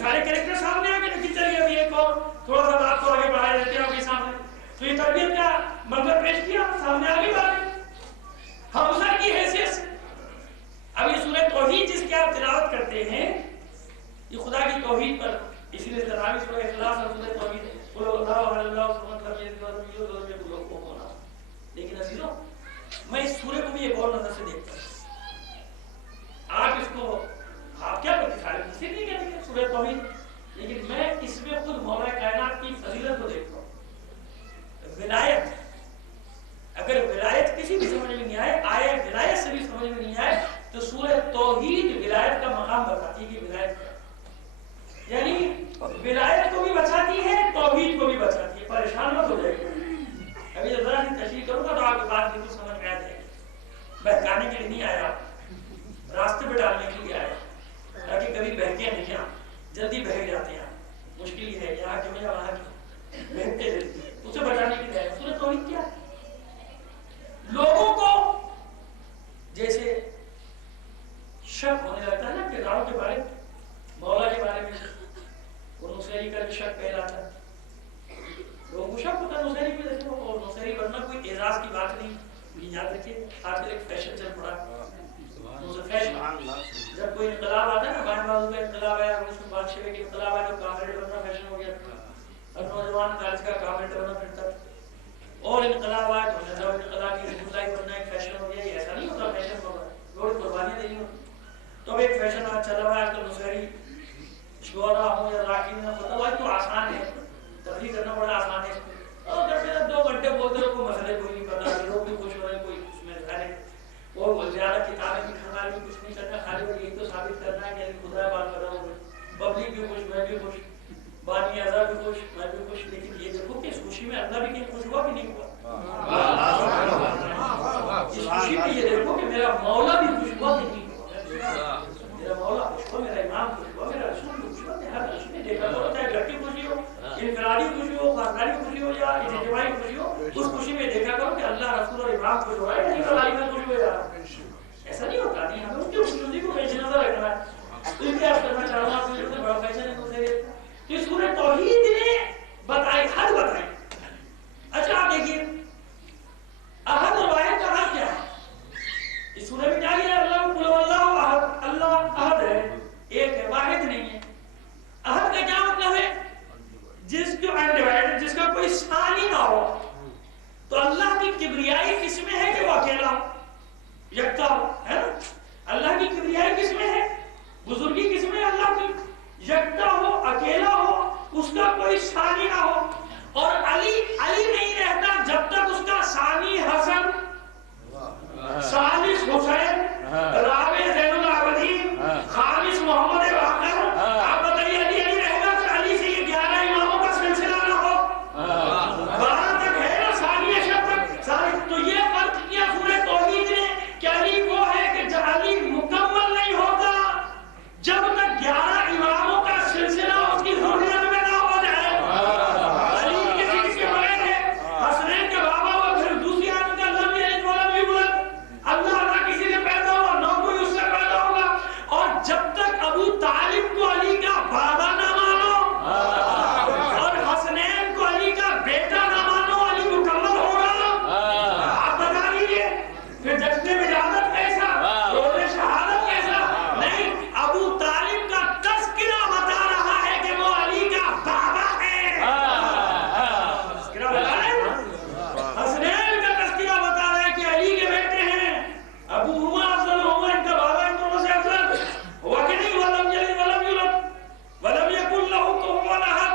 سارے کریکٹر سامنے آگے نکل چلی ابھی ایک اور تھوڑا سا بات کو آگے بڑھائے دیتے ہیں آپ کے سامنے. تو یہ تربیت کا منظر پیش کیا, سامنے آگے بڑھائے ہمسر کی حیثیت سے. اب یہ سورہ توحید جس کی آپ تلاوت کرتے ہیں, یہ خدا کی توحید پر, اسی لیے تراوی سورہ اخلاص اور سورہ توحید ہے. لیکن عزیزوں, میں اس سورے کو بھی ایک اور نظر سے دیکھتا ہوں. آپ اس کو آپ کیا کرتے, سارے کسی نہیں کہتے کہ سورہ توحید, لیکن میں اس میں خود مولا کائنات کی فضیلت کو دیکھتا ہوں. ولایت, اگر ولایت کسی بھی سمجھ میں نہیں آئے ولایت سے بھی سمجھ میں نہیں آئے, تو سورہ توحید ولایت کا مقام بتاتی ہے کہ ولایت کیا, یعنی ولایت کو بھی بچاتی ہے, توحید کو بھی بچاتی ہے. پریشان مت ہو جائے. ابھی ذرا سی تشریح کروں گا تو آپ کی بات بالکل سمجھ میں آ جائے گی. بہکانے کے لیے نہیں آیا, راستے پہ ڈالنے کے لیے آیا, تاکہ کبھی بہکے نہیں. جلدی بہک جاتے ہیں, مشکل ہی ہے, یہاں کیوں یا وہاں کیوں, بہکتے جلدی, اسے بچانے کے لیے آیا. سورہ توحید کیا ہے, لوگوں کو جیسے شک ہونے لگتا ہے نا کرداروں کے بارے میں, مولا کے بارے میں, وہ نصیری کا شک پہلاتا ہے. لوگوں کو شک ہوتا ہے نصیری پہ, دیکھو, اور نصیری بننا کوئی اعزاز کی بات نہیں. یاد رکھیے, آج کل ایک فیشن چل پڑا, جب کوئی انقلاب آتا ہے نا, بائیں بازو کا انقلاب آیا, روس میں بادشاہ کے انقلاب آیا, تو کامریڈ بننا فیشن ہو گیا. اب نوجوان کالج کا کامریڈ بننا پھرتا, اور انقلاب آیا تو نظام انقلاب کی حکومت بننا ایک فیشن ہو گیا. یہ ایسا نہیں ہوتا, فیشن ہوگا, روز قربانیاں دینی ہوتی. تو اب ایک فیشن آج چلا ہوا ہے, آج کل نصیری شعرا ہوں یا راکین نہ پتہ ہوا, تو آسان ہے, تبلیغ کرنا بڑا آسان ہے. اور جب سے 2 گھنٹے بولتے رہو, کوئی مسئلے کوئی نہیں پتا, لوگ بھی خوش ہو رہے ہیں, کوئی اس میں ظاہر ہے. اور زیادہ کتابیں بھی کھانا بھی کچھ نہیں کرنا, خالی وہ یہی تو ثابت کرنا ہے کہ خدا بات کر رہا ہوں. پبلک بھی خوش, میں بھی خوش, بانی اعضا بھی خوش, میں بھی خوش. لیکن یہ دیکھو کہ اس خوشی میں اللہ بھی کہیں خوش ہوا کہ نہیں ہوا. اس خوشی میں یہ دیکھو کہ میرا مولا بھی خوش ہوا کہ نہیں ہوا. میرا مولا خوش ہوا, میرا امام خوش ہوا, میرا رسول خوش ہوا. ہر رسول نے دیکھا تو چاہے گھر کی خوشی ہو, انفرادی خوشی ہو, خاندانی خوشی ہو یا اجتماعی خوشی ہو, اس خوشی میں دیکھا کرو کہ اللہ رسول اور امام خوش ہو رہا ہے، نہیں علی میں خوش ہو جا رہا، ایسا نہیں ہوتا، نہیں ہمیں ان کی خوشی کو پیش نظر رکھنا ہے۔ تو یہ عرض کرنا چاہ رہا ہوں، آپ نے بڑا فیصلہ ہے دوسرے کہ سورہ توحید نے بتائی، حد بتائی۔ اچھا آپ دیکھیے احد اور واحد کا حد کیا ہے؟ اس سورہ میں کیا ہے؟ اللہ قل هو اللہ احد، اللہ احد ہے، ایک ہے، واحد نہیں ہے۔ احد کا کیا مطلب ہے؟ جس کو انڈیوائڈ، جس کا کوئی ثانی نہ ہو۔ تو اللہ کی کبریائی کس میں ہے کہ وہ اکیلا ہو، یکتا ہو، ہے نا؟ اللہ کی کبریائی کس میں ہے؟ بزرگی کس میں ہے اللہ کی؟ یکتا ہو، اکیلا ہو، اس کا کوئی ثانی نہ ہو۔ اور علی نہیں رہتا جب تک اس کا ثانی حسن، ثالث حسین، رابع زین العابدین، خامس محمد باقر، آپ بتائیے علی رہے گا کہ علی سے یہ 11 اماموں کا سلسلہ نہ ہو؟ 12 تک ہے نا، ثانی اشر تک سارے۔ تو یہ فرق کیا سورہ توحید نے کہ علی وہ ہے کہ جب علی مکمل نہیں ہوتا جب تک 11 اماموں کا سلسلہ اس کی ضروریت میں نہ ہو جائے۔ علی کسی کے بغیر ہے، حسنین کے بابا وہ پھر دوسری آدمی کا لم یلد ولم یولد، اللہ نہ کسی سے پیدا ہوا نہ کوئی اس سے پیدا ہوگا۔ اور جب تک ابو طالب کو علی کا بابا نہ مانو اور حسنین کو علی کا بیٹا نہ مانو، علی مکمل ہوگا؟ آپ بتا دیجیے پھر جشن ولادت کیسا، روز شہادت کیسا؟ نہیں، ابو طالب کا تذکرہ بتا رہا ہے کہ وہ علی کا بابا ہے، تذکرہ بتا رہا ہے۔ حسنین کا تذکرہ بتا رہا ہے کہ علی کے بیٹے ہیں، ابو ہما افضل ہما، ان کا بابا ان دونوں سے افضل ہوا کہ نہیں؟ ولم یلد ولم یولد ولم یکن لہ کفوا احد۔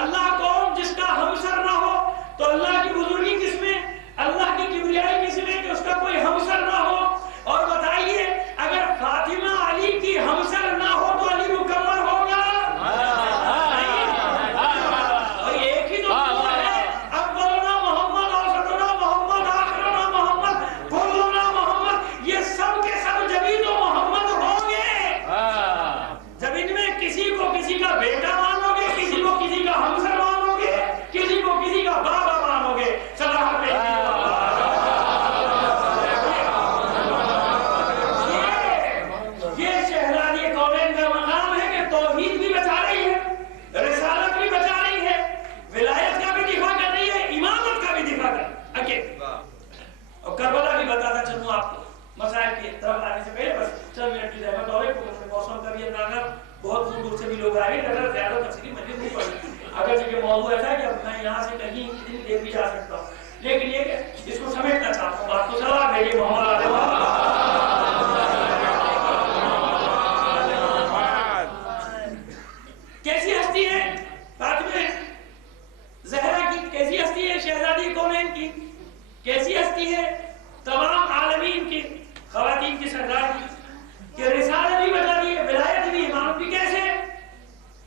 اللہ کون؟ جس کا ہمسر نہ ہو۔ تو اللہ کی بزرگی کس میں، اللہ کی کبریائی کس میں کہ اس کا کوئی ہمسر نہ ہو۔ اور بتائیے اگر فاطمہ علی کی ہمسر نہ ہو تو علی مکمل ہوگا؟ اور ایک ہی تو ہے، اولنا محمد، اوسطنا محمد، آخرنا محمد، کلنا محمد، یہ سب کے سب جبھی تو محمد ہوں گے جب ان میں کسی کو کسی کا بیٹا مانو گے، کسی کو کسی کا ہمسر مانو گے، کسی کو کسی کا بابا مانو گے۔ یہ شہزادی کونین کا مقام ہے کہ توحید بھی بچا رہی ہے، رسالت بھی بچا رہی ہے، ولایت کا بھی دفاع کر رہی ہے، امامت کا بھی دفاع کر رہی ہے۔ اور کربلا بھی بتاتا چلوں آپ کو، مسائل کی طرف آنے سے پہلے بس چند منٹ کی زحمت اور موسم کا بھی اندازہ، بہت دور دور سے بھی لوگ آئے، اگر زیادہ تفصیلی مجلس نہیں پڑی، اگر کہ موضوع ایسا ہے کہ میں یہاں سے کہیں اتنی دیر بھی جا سکتا ہوں، لیکن یہ کہ اس کو سمیٹنا چاہتا ہوں، بات کو جواب ہے یہ محمد کیسی ہستی ہے فاطمہ زہرا کی، کیسی ہستی ہے شہزادی کونین کی، کیسی ہستی ہے تمام عالمین کی خواتین کی سردار کی، کہ رسالت بھی بتا دی ہے، ولایت بھی، امامت بھی۔ کیسے؟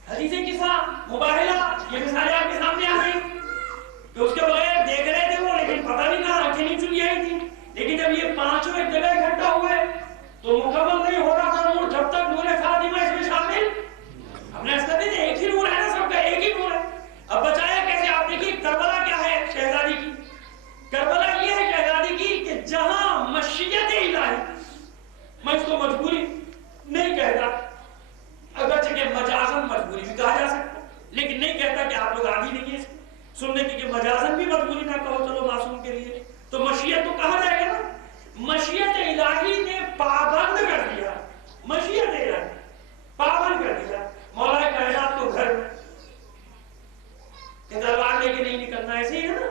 حدیث قصہ مباہلہ، یہ مثالیں آپ کے سامنے آ گئی کہ اس کے بغیر دیکھ رہے تھے وہ، لیکن پتہ نہیں کہاں آنکھیں نہیں چلی آئی تھی، لیکن جب یہ پانچوں ایک جگہ اکٹھا ہوئے تو مکمل نہیں ہو رہا تھا نور جب تک نور فاطمہ اس میں شامل، ہم نے ایسا نہیں، ایک ہی نور ہے نا، سب کا ایک ہی نور ہے۔ اب بچایا کیسے؟ آپ دیکھیے کربلا کیا ہے شہزادی کی، کربلا یہ ہے شہزادی کی کہ جہاں مشیت الہی، میں اس کو مجبوری نہیں کہتا، اگرچہ کہ مجازن مجبوری بھی کہا جا سکتا، لیکن نہیں کہتا کہ آپ لوگ عادی نہیں ہیں سننے کی، کہ مجازن بھی مجبوری نہ کہو چلو معصوم کے لیے، تو مشیت تو کہا جائے گا نا۔ مشیت الہی نے پابند کر دیا، مشیت الہی پابند کر دیا مولا کائنات کو گھر میں کہ دربار لے کے نہیں نکلنا، ایسے ہی ہے نا،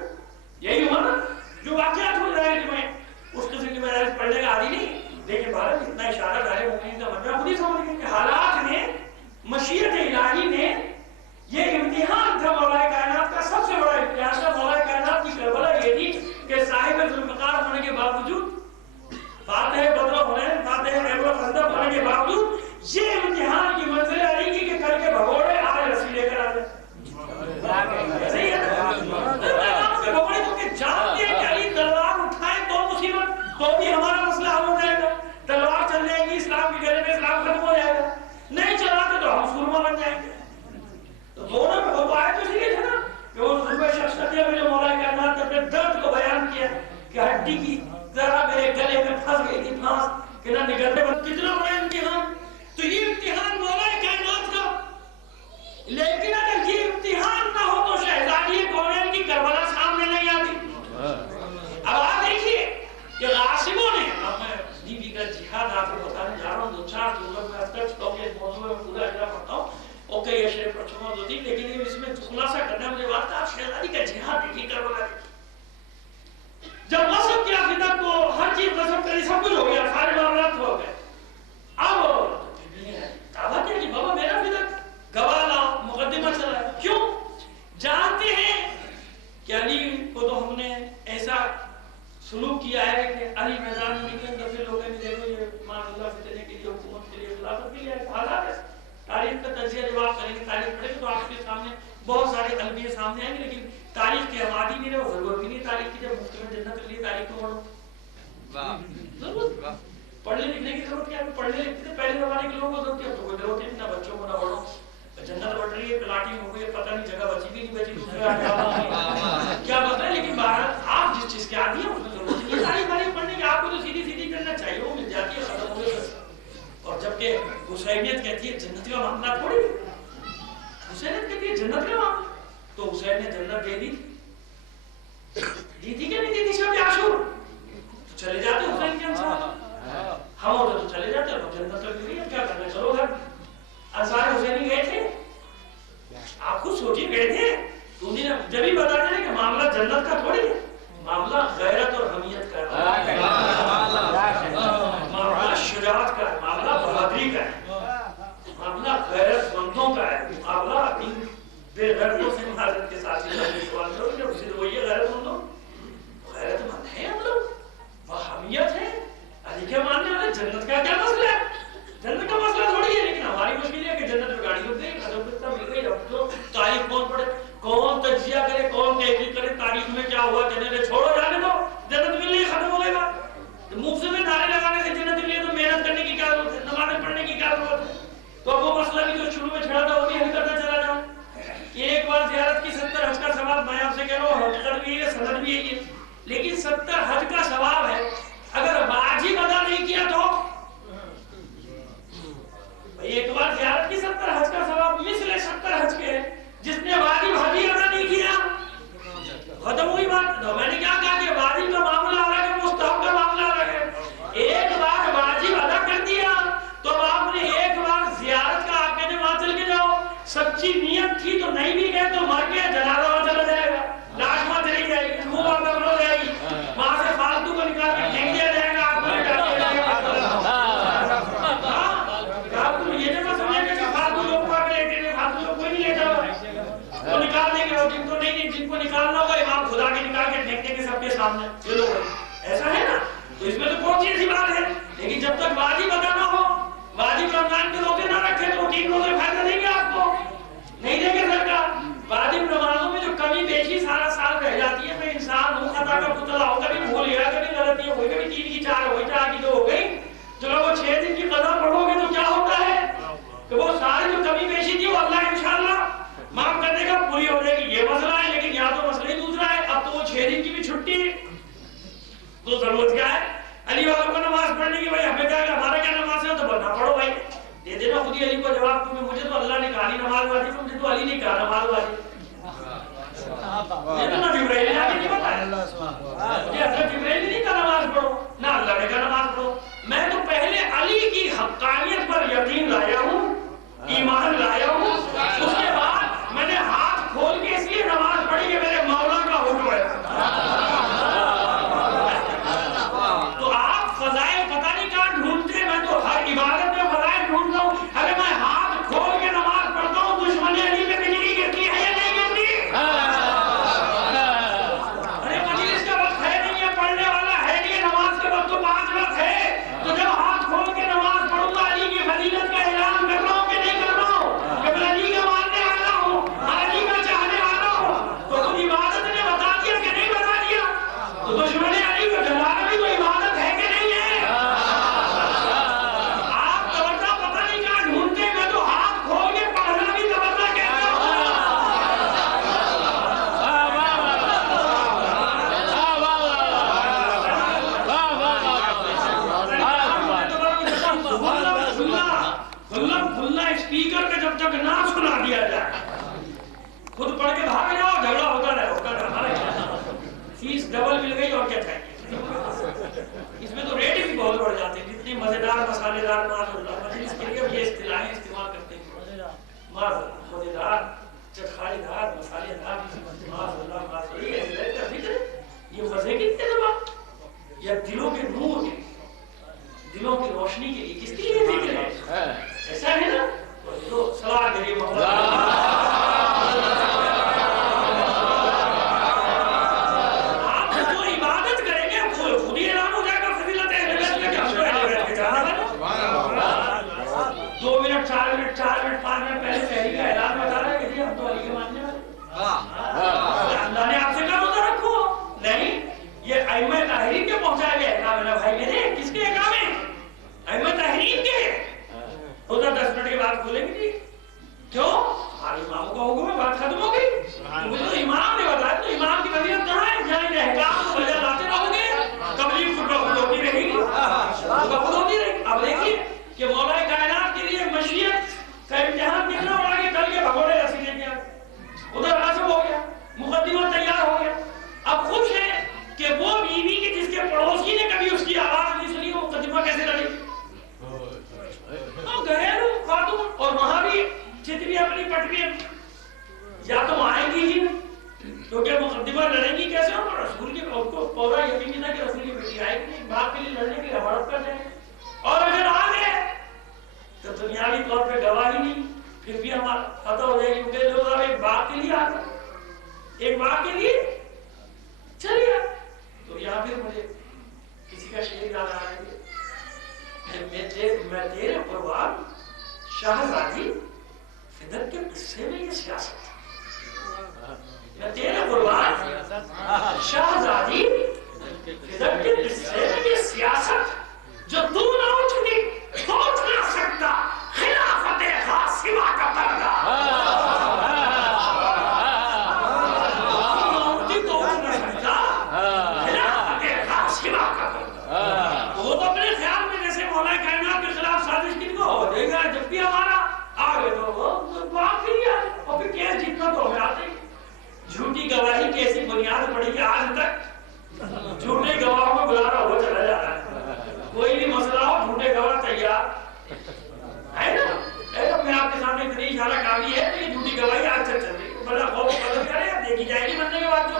یہی ہوا نا جو واقعات ہو رہے ہیں کہ میں اس قسم کی مدارس پڑھنے کا عادی نہیں، لیکن بھارت اتنا اشارہ ظاہر مومنین کا منظر خود ہی سمجھ گئے کہ حالات نے، مشیت الہی نے، یہ امتحان تھا مولا کائنات کا، سب سے بڑا امتحان تھا مولا کائنات کی کربلا یہ تھی کہ صاحب ذوالفقار ہونے کے باوجود، فاتح بدر ہونے، فاتح خیبر خندق ہونے کے باوجود یہ امتحان کی منزل علی کی کہ کر کے بھگوڑے آج رسی لے کر آتے صحیح ہے بھگوڑے تو کہ جانتے ہیں کہ علی تلوار اٹھائے تو مصیبت، تو بھی ہمارا مسئلہ حل ہو جائے گا، تلوار چل جائے گی اسلام کی گلے میں، اسلام ختم ہو جائے گا، نہیں چلاتے تو ہم سورما بن جائیں گے۔ تو دونوں میں ہوتا ہے تو اسی لیے تھا نا کہ وہ ظلم شخصیت میں جو مولا کائنات اپنے درد کو کہ ہڈی کی ذرا میرے گلے میں پھنس گئی تھی پھانس کہ نہ نکلنے پر کتنا بڑا امتحان. تو یہ امتحان مولا کائنات کا. لیکن اگر یہ امتحان نہ ہو تو شہزادی کونین کی کربلا سامنے نہیں آتی. اب آپ دیکھیے کہ غاصبوں نے، اب میں بیوی کا جہاد آپ کو بتانے جا رہا ہوں، دو چار جملوں میں اب تک اس موضوع میں پورا اجرا پڑھتا ہوں اور کئی اشرے پر چھوڑ ہوتی، لیکن اس میں خلاصہ کرنا مجھے بات آپ شہزادی کا جہاد دیکھیے کربلا دیکھیے. جب غصب کیا فدق کو ہر چیز غصب کری سب کچھ ہو گیا، سارے معاملات ہو گئے. اب کہا کہ بابا میرا فدق گواہ لاؤ، مقدمہ چلا ہے. کیوں؟ جانتے ہیں کہ علی کو تو ہم نے ایسا سلوک کیا ہے کہ علی میدان میں نکلیں تو پھر لوگوں نے دیکھو یہ مان اللہ فتنے کے لیے، حکومت کے لیے، خلافت کے لیے حالات ہے. تاریخ کا تجزیہ جب آپ کریں گے، تاریخ پڑھیں گے تو آپ کے سامنے بہت سارے المیے سامنے آئیں گے، لیکن تاریخ کے آبادی بھی نہیں، وہ ضرورت بھی نہیں تاریخ کی. جب مفتی میں جنت کے لیے تاریخ کو پڑھو، ضرورت پڑھنے لکھنے کی ضرورت کیا ہے؟ پڑھنے لکھتے تھے پہلے زمانے کے لوگوں کو ضرورت کیا؟ تو کوئی ضرورت نہیں، نہ بچوں کو نہ بڑھو. جنت بڑھ رہی ہے، پلاٹنگ ہو گئی ہے، پتہ نہیں جگہ بچی بھی نہیں بچی، دوسرے کیا پتہ ہے. لیکن بہرحال آپ جس چیز کے عادی ہیں اس میں ضرورت نہیں ہے تاریخ پڑھنے کی. آپ کو تو سیدھی سیدھی کرنا چاہیے، وہ مل جاتی ہے، ختم ہو گئی. اور جبکہ حسینیت کہتی ہے جنت کا معاملہ تھوڑی ہے، حسینیت کہتی ہے جنت کا معاملہ. تو حسین نے جنت دے دی تھی کہ نہیں دی تھی؟ شب عاشور تو چلے جاتے حسین کے انصار، ہم ہوتے تو چلے جاتے. اور جنت تک نہیں ہے، کیا کرنا، چلو گھر. انصار حسینی گئے تھے، آپ خود سوچیے گئے تھے تو انہیں جب ہی بتا دیں کہ معاملہ جنت کا تھوڑی ہے، معاملہ غیرت اور حمیت کا ہے، معاملہ شجاعت کا ہے، معاملہ بہادری کا ہے، معاملہ غیرت مندوں کا ہے، معاملہ بے غیرتوں سے حفاظت کے ساتھ سوال کرو کہ اسے تو وہی غیرت مندوں، غیرت مند ہے ہم لوگ، وہ حمیت ہے. علی کے ماننے والے جنت کا کیا مسئلہ ہے؟ جنت کا مسئلہ تھوڑی ہے. لیکن ہماری مشکل ہے کہ جنت میں گاڑی رک گئی، خدم کرتا مل گئی. اب تو تاریخ کون پڑھے، کون تجزیہ کرے، کون تحقیق کرے تاریخ میں کیا ہوا. جنت چھوڑو، جانے دو، جنت مل گئی، ختم ہو گئی بات. منہ سے میں نعرے لگانے سے جنت ملی تو محنت کرنے کی کیا ضرورت ہے، نمازیں پڑھنے کی کیا ضرورت ہے. تو اب وہ مسئلہ بھی جو شروع میں چھڑا تھا وہ بھی حل کرتا چلا جاؤں کہ ایک بار زیارت کی 70 حج کا ثواب. میں آپ سے کہہ رہا ہوں حقیقت بھی ہے، سند بھی ہے، لیکن 70 حج کا ثواب ہے. اگر واجب ادا نہیں کیا تو ایک بار زیارت کی 70 حج کا ثواب مثل 70 حج کے. جس نے واجب حج ادا نہیں کیا ختم ہوئی بات. میں نے کیا کہا کہ واجب کا معاملہ الگ ہے، مستحب کا معاملہ الگ ہے. ایک بار واجب ادا کر دیا تو آپ نے ایک بار زیارت کا آپ کہتے وہاں چل کے جاؤ، سچی نیت تھی تو نہیں بھی گئے تو مر گئے، جنازہ وہاں چلا جائے گا، لاش وہاں چلی جائے گی، منہ وہاں ہو جائے گی، وہاں سے فالتو کو نکال کے پھینک دیا جائے گا. آپ کو آپ کو یہ جگہ سمجھے گا کہ فالتو لوگ کو آگے لیٹے ہیں، فالتو لوگ کوئی نہیں لیٹا ہوا، وہ نکال دیں گے. اور جن کو نہیں، جن کو نکالنا ہوگا امام خدا کے نکال کے پھینک دیں گے سب کے سامنے. یہ لوگ ایسا ہے نا، تو اس میں تو کون سی ایسی بات ہے. لیکن جب تک واجب ادا نہ ہو، واجب رمضان کے روزے نہ رکھے تو 3 روزے فائدہ دیں گے آپ کو؟ نہیں دیں گے سرکار. واجب نمازوں میں جو کمی بیشی سارا سال رہ جاتی ہے، میں انسان ہوں، خطا کا پتلا ہوں، کبھی بھول گیا، کبھی غلطی ہو گئی، کبھی 3 کی 4 ہو گئی، 4 کی 2 ہو گئی. چلو وہ 6 دن کی قضا پڑھو گے تو کیا ہوتا ہے کہ وہ ساری جو کمی بیشی تھی وہ اللہ انشاءاللہ معاف کرنے کا پوری ہو جائے گی. یہ مسئلہ ہے. لیکن یہاں تو مسئلہ ہی دوسرا ہے. اب تو وہ 6 دن کی بھی چھٹی تو ضرورت کیا ہے علی والوں کو نماز پڑھنے کی؟ بھائی ہمیں کیا کہ ہمارا کیا نماز ہے تو بنا پڑھو بھائی. دے دینا خود ہی علی کو جواب، کیونکہ مجھے تو اللہ نے کہا نہیں نماز واجب، مجھے تو علی نے کہا نماز واجب. یہ تو نہ جبرائیل نے آگے نہیں بتایا، مجھے حضرت جبرائیل نے نہیں کہا نماز پڑھو، نہ اللہ نے کہا نماز پڑھو. میں تو پہلے علی کی حقانیت پر یقین لایا ہوں، ایمان لایا ہوں، اس کے بعد میں نے ہاتھ کھول کے اس لیے نماز پڑھی کہ میرے مولا کا حکم ہے. تو آپ فضائل پتہ نہیں کہاں ڈھونڈتے، میں تو ہر عبادت میں فضائل ڈھونڈتا ہوں. اگر میں ہاتھ کھول کے نماز پڑھتا ہوں، دشمن علی پہ بجلی گرتی ہے یا نہیں گرتی؟ دلوں کی روشنی کے لیے کس کے لیے فکر ہے؟ ایسا ہے نا؟ تو صلاح کریے محمد آپ جو عبادت کریں گے خود ہی اعلان ہو جائے گا فضیلت اہل بیت میں کہ ہم تو اہل بیت کے چاہنے والے 2 منٹ 4 منٹ 5 منٹ پہلے شہری کا اعلان بتا رہا ہے کہ جی ہم تو علی کے ماننے والے اللہ نے آپ سے کہا روزہ رکھو نہیں یہ ائمہ طاہرین کے پہنچائے گئے احکام ہے نا بھائی میرے کس کے احکام ہیں ائمہ طاہرین کے روزہ 10 منٹ کے بعد کھولیں گے جی کیوں ہمارے اماموں کا حکم ہے بات ختم ہو گئی مجھے تو امام نے بتایا تو امام کی فضیلت کہاں ہے جہاں ان احکام کو بجا لاتے رہو گے تبلیغ خود ہوتی رہے گی خود ہوتی رہے گی اب دیکھیے کہ مولا کائنات کے لیے مشیت کا امتحان کتنا بڑا کہ کل کے بھگوڑے رسی لے گیا ادھر رسم ہو گیا مقدمہ تیار ہو گیا اب خوش ہے کہ وہ بیوی کی جس کے پڑوسی نے کبھی اس کی آواز نہیں سنی وہ مقدمہ کیسے لڑی گھریلو خاتون اور وہاں بھی جتنی اپنی پٹوی یا تو آئیں گی ہی کیونکہ مقدمہ لڑیں گی کیسے اور رسول کے کو پورا یقین تھا کہ رسول کی بیٹی آئے گی باپ کے لیے لڑنے کی حوالت کر دیں اور اگر آ گئے تو دنیاوی طور پہ گواہی نہیں پھر بھی ہمارا پتہ ہو جائے گی کہ جو ایک باپ کے لیے آتا ایک باپ کے لیے چلیے تو یہاں پھر مجھے کسی کا شعر یاد آ رہا ہے میں تیرے قربان شہزادی فدق کے قصے میں یہ سیاست میں تیرے قربان شہزادی فدق کے قصے میں یہ سیاست جو تو نہ اٹھنی تو اٹھ نہ سکتا خلافت قاسمہ کا پردہ جب بھی ہمارا آگے تو بات پھر اور پھر کیس جتنا تو ہمیں آتے جھوٹی گواہی کی ایسی بنیاد پڑی کہ آج تک جھوٹے گواہوں کو بلا رہا ہوا چلا جا رہا ہے کوئی بھی مسئلہ ہو جھوٹے گواہ تیار ہے نا میں آپ کے سامنے اتنی اشارہ کافی ہے کہ یہ جھوٹی گواہی آج تک چل رہی ہے بڑا خوف قدر کرے دیکھی جائے گی بننے کے بعد جو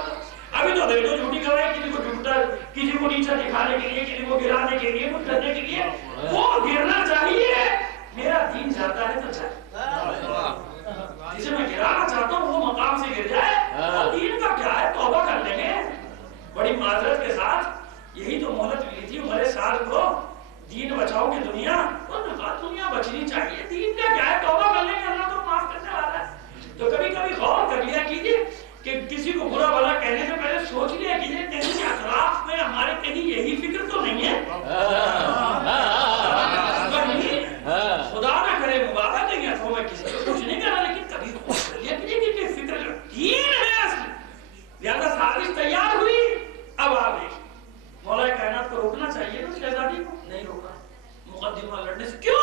ابھی تو دیکھو جھوٹی گواہی کسی کو جھوٹا کسی کو نیچا دکھانے کے لیے کسی کو گرانے کے لیے کچھ کرنے کے لیے وہ گرنا چاہیے میرا دین جاتا ہے تو چاہیے جسے میں گرانا چاہتا ہوں وہ مقام سے گر جائے اور دین کا کیا ہے توبہ کر لیں گے بڑی معذرت کے ساتھ یہی تو مہلت ملی تھی عمر سعد کو دین بچاؤ کی دنیا اور دنیا بچنی چاہیے دین کا کیا ہے توبہ کر لیں گے اللہ تو معاف کرنے والا ہے تو کبھی کبھی غور کر لیا کیجیے کہ کسی کو برا بھلا کہنے سے پہلے سوچ لیا کیجیے کہیں اطراف میں ہمارے کہیں یہی فکر تو نہیں ہے خدا نہ کرے مبارک نہیں ہے تو میں کسی کو کچھ نہیں کر رہا لیکن کبھی خوش کر لیا کہ فکر دین ہے اصل لہذا سازش تیار ہوئی اب آپ دیکھیں مولا کائنات کو روکنا چاہیے نا شہزادی کو نہیں روکا مقدمہ لڑنے سے کیوں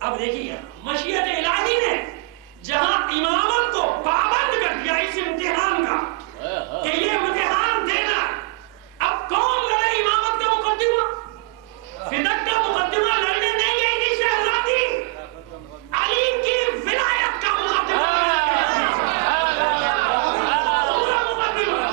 اب دیکھیے مشیت الہی نے جہاں امامت کو پابند کر دیا اس امتحان کا کہ یہ امتحان دینا اب کون لڑے امامت کا مقدمہ فدق کا مقدمہ لڑنے نہیں گئی تھی شہزادی علی کی ولایت کا مقدمہ پورا مقدمہ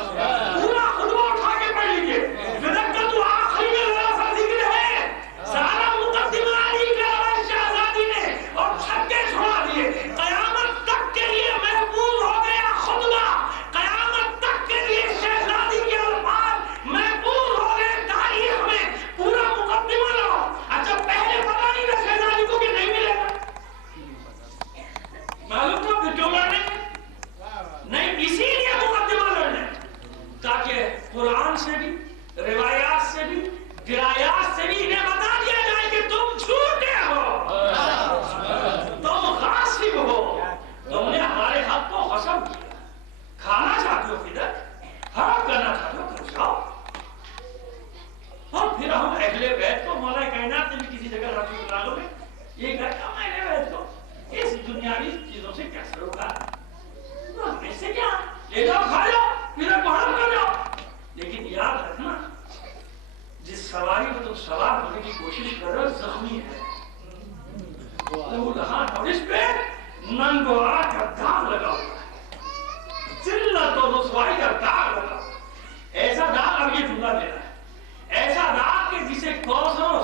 پورا خطبہ اٹھا کے پڑھ لیجیے فدق کا تو آخری میں ذرا ذکر ہے سارا مقدمہ علی کا شہزادی نے اور چھکے چھوڑا دیے قیامت تک کے لیے محفوظ ہو گیا خطبہ قیامت تک کے لیے شہزادی کے الفاظ محفوظ ہو گئے تاریخ میں پورا مقدمہ لو اچھا پہلے پتا نہیں تھا شہزادی کو کہ نہیں ملے گا معلوم تھا پھر کیوں لڑنے نہیں اسی لیے مقدمہ لڑنے تاکہ قرآن سے بھی روایات سے بھی درایات سے بھی انہیں بتا دیا جائے کہ تم جھوٹے ہو تم غاصب ہو تم نے ہمارے حق کو غصب کیا کھانا چاہتے ہو فدق حرام کرنا چاہتے ہو کر جاؤ اور پھر ہم اہل بیت کو مولا کائنات نے بھی کسی جگہ رکھ دو میں یہ کہا میں اہل بیت کو اس دنیاوی چیزوں سے کیسے روکا ایسے کیا لے جاؤ کھا جاؤ پھر حرام کر جاؤ لیکن یاد رکھنا جس سواری میں تم سوار ہونے کی کوشش کر رہے ہو زخمی ہے اور اس پہ ننگوا کا داغ لگا ہوا ہے ذلت اور رسوائی کا داغ لگا ایسا داغ اب یہ جملہ دے رہا ہے ایسا داغ کہ جسے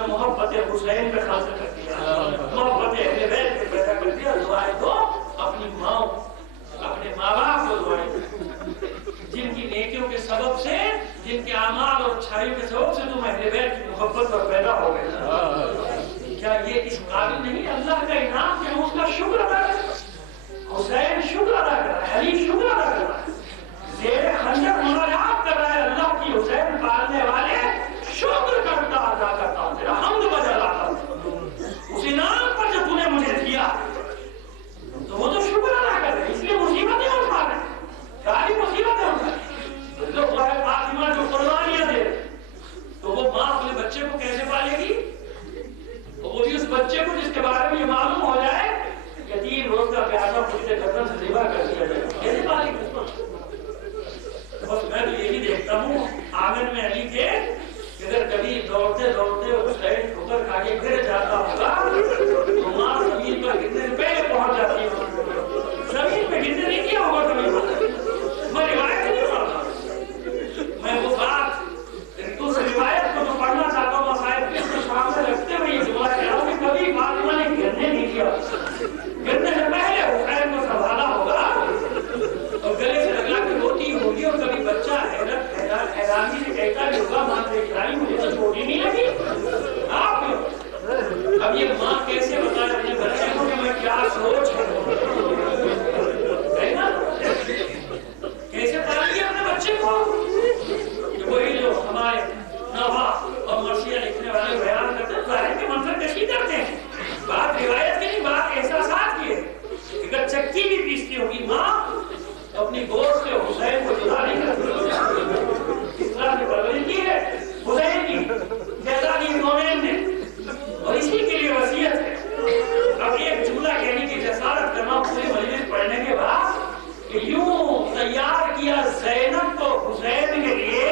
میں محبت حسین پہ خاص کر دیا، محبت اہل بیت پہ پیدا کر دیا. دعائیں دو اپنی ماں اپنے ماں باپ کو دعائیں دو جن کی نیکیوں کے سبب سے، جن کے اعمال اور اچھائیوں کے سبب سے تم اہل بیت کی محبت پر پیدا ہو گئے. کیا یہ اس قابل نہیں اللہ کا انعام کہ ہم اس کا شکر ادا کریں؟ حسین شکر ادا کر رہا ہے، علی شکر ادا کر رہا ہے، زیر خنجر مناجات کر رہا ہے. اللہ کی حسین پالنے والے شکر کرتا ادا کرتا ہوں، تیرا حمد بجا لاتا ہوں اس انعام پر جو تو نے مجھے دیا. تو وہ تو شکر ادا کر رہے ہیں، اس لیے مصیبتیں اٹھا رہے ہیں، ساری مصیبتیں اٹھا رہے ہیں. لوگ فاطمہ جو قربانیاں دے تو وہ ماں اپنے بچے کو کیسے پالے گی؟ وہ بھی اس بچے کو جس کے بارے میں یہ معلوم ہو جائے کہ 3 روز کا پیاسا اس کے گردن سے ذبح کر دیا جائے، کیسے پالے گی اس کو؟ بس میں تو یہی دیکھتا ہوں آنگن میں علی کے اگر کبھی دوڑتے دوڑتے حسین ٹھوکر کھا کے گر جاتا ہوگا تو ماں زمین پر گرنے سے پہلے پہنچ جاتی ہے. زمین پہ گرنے نہیں کیا ہوگا کبھی، میں روایت نہیں پڑھتا. میں وہ بات اس روایت کو جو پڑھنا چاہتا ہوں مسائل کے سامنے رکھتے ہوئے یہ جملہ کہہ رہا ہوں کہ کبھی فاطمہ نے گرنے نہیں کیا. گرنے سے پہلے حسین کو سنبھالا ہوگا اور گلے سے لگا کے روتی ہوگی، اور کبھی بچہ حیرانی سے کہتا بھی ہوگا ماں سے کھلائی مجھے تو چھوٹی نہیں لگی. آپ اب یہ ماں کیسے بتائے اپنے بچے کو کہ میں کیا سوچ ہے نا؟ کیسے پالیں گے اپنے بچے کو؟ وہی جو ہمارے نوا اور مرثیہ لکھنے والے بیان کرتے ہیں ظاہر کے منظر کشی کرتے ہیں. بات روایت کی نہیں، بات احساسات کی ہے. اگر چکی بھی پیستی ہوگی ماں اپنی گود سے حسین کو جدا نہیں کرتی. اس طرح سے پرورش کی ہے حسین کی جیسا کونین نے، اور اسی کے لیے وصیت ہے. اب ایک جملہ کہنے کی جسارت کرنا پوری مجلس پڑھنے کے بعد کہ یوں تیار کیا زینب کو حسین کے لیے،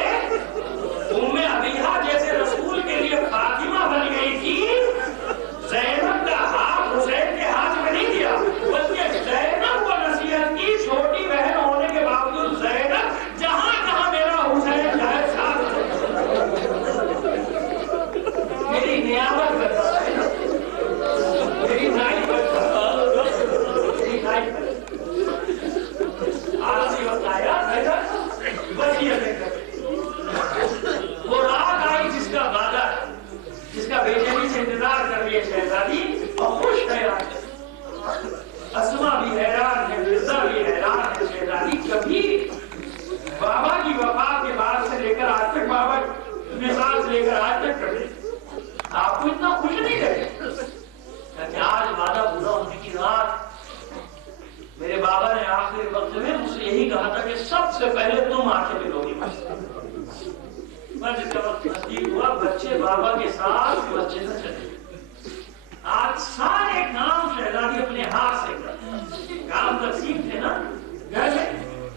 ام ابیہا جیسے رسول کے لیے فاطمہ بن گئی تھی. زینب کا ہاتھ حسین کے ہاتھ میں نہیں دیا، بلکہ زینب کو نصیحت کی. چھوٹی بہن ہونے کے باوجود زینب جہاں کہاں میرا حسین جائے ساتھ میری نیابت کرتا ہے، میری نائی کرتا میری نائی کرتا. آج یہ بتایا وصیت وہ رات آئی جس کا وعدہ ہے، جس کا بے چینی سے انتظار کر رہی ہے شہزادی، اور خوش ہے. اسما بھی حیران ہے، مرزا بھی حیران ہے. شہزادی کبھی بابا کی وفات کے بعد سے لے کر آج تک، بابا مثال سے لے کر آج تک کبھی آپ کو اتنا خوش نہیں رہے کہ آج وعدہ پورا ہونے کی رات. میرے بابا نے آخری وقت میں مجھ سے یہی کہا تھا کہ سب سے پہلے تم آ کے ملو گی. جس کا وقت نزدیک ہوا بچے بابا کے ساتھ بچے سے چلے. آج سارے کام شہزادی اپنے ہاتھ سے کرتے. کام تقسیم تھے نا گھر میں،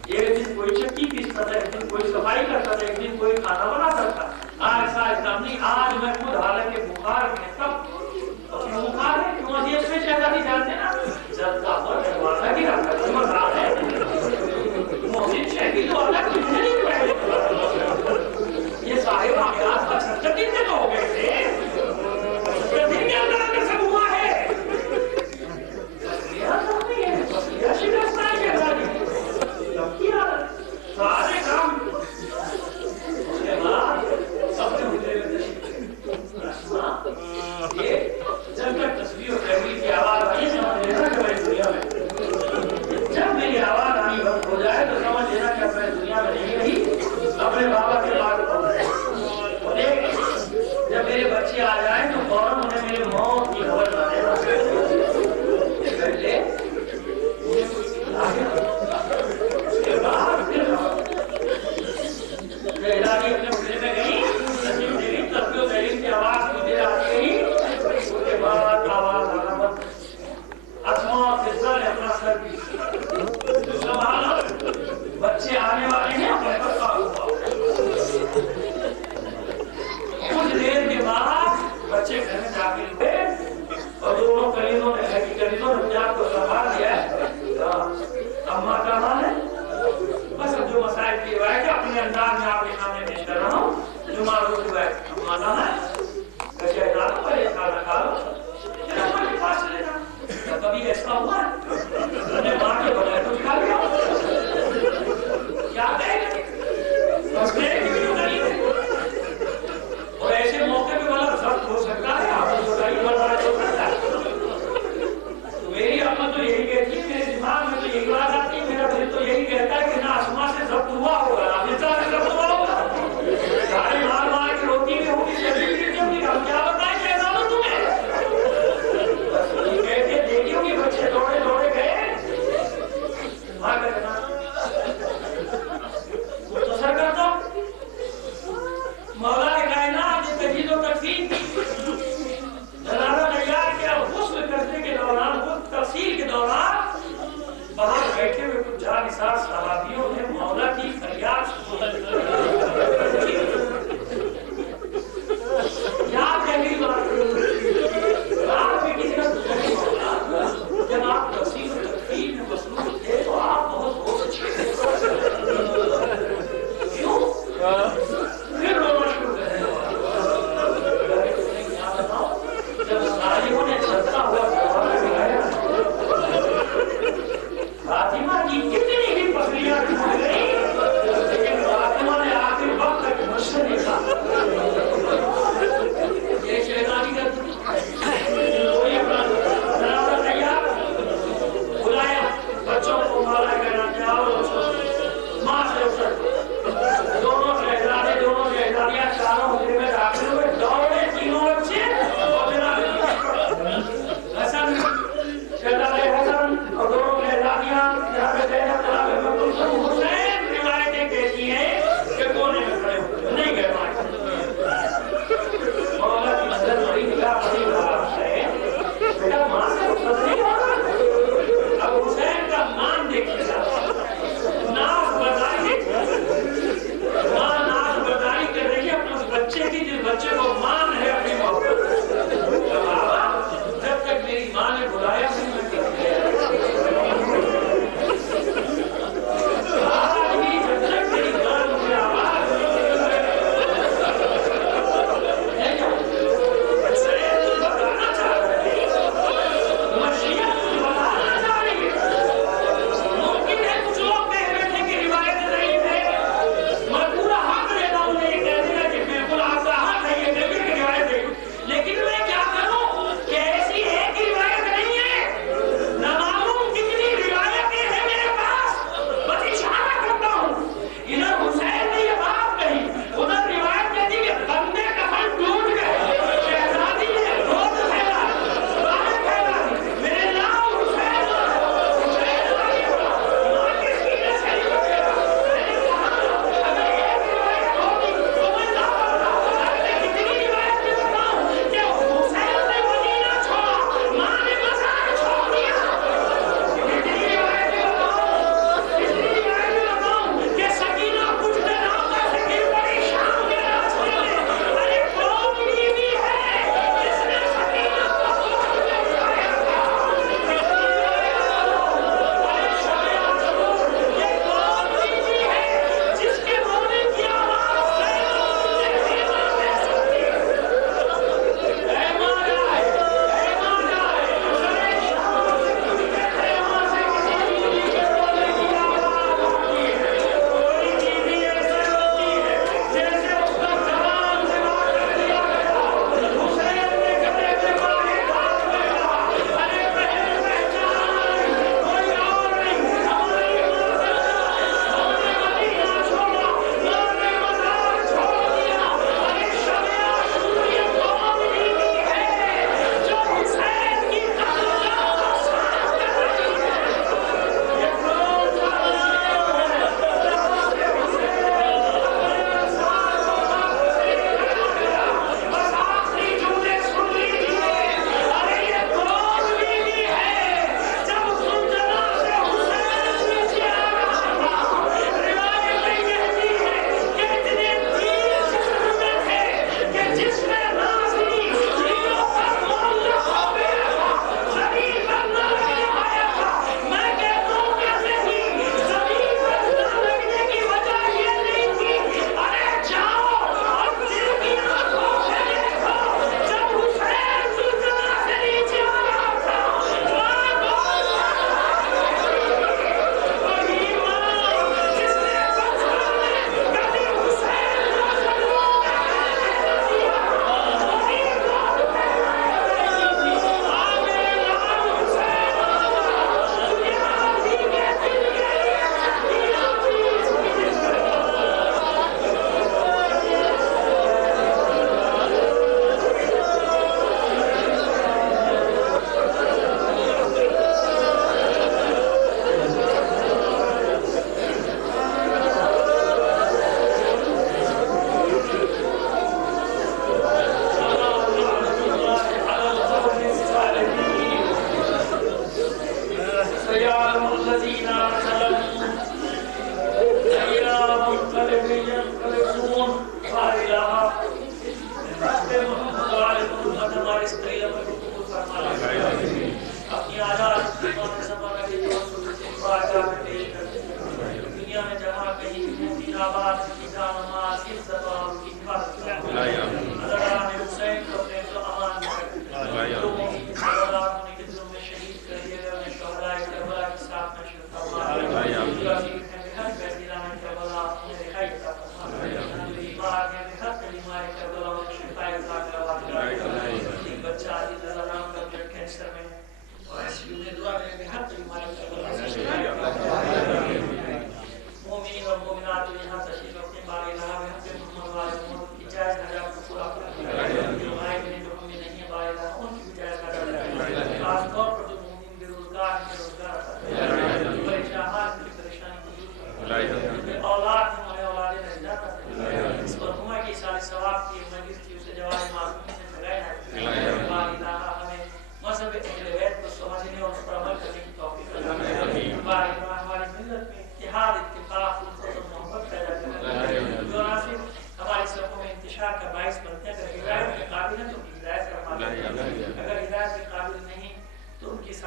ایک دن کوئی چکی پیستا تھا، ایک دن کوئی صفائی کرتا تھا، ایک دن کوئی کھانا بناتا تھا. آج سارے کام نہیں. آج میں خود حالانکہ بخار میں تب بخار ہے کیوں عزیز میں شہزادی جانتے نا جب کا پر دروازہ کی رکھا تھا مزار ہے محسن شہری تو اللہ کچھ نہیں پہلے یہ صاحب آمیات کا 70 دن میں تو ہو گئے تھے.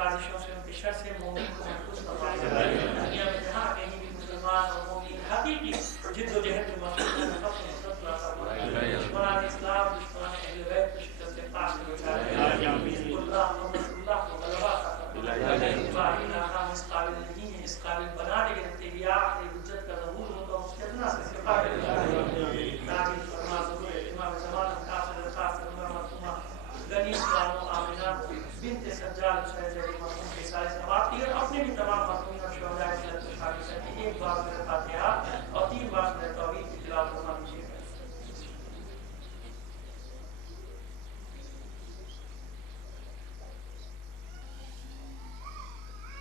سازشوں سے ان کے شر سے مومن کو محفوظ فرمائے. دنیا میں جہاں کہیں بھی مسلمان اور مومن حقیقی جد و جہد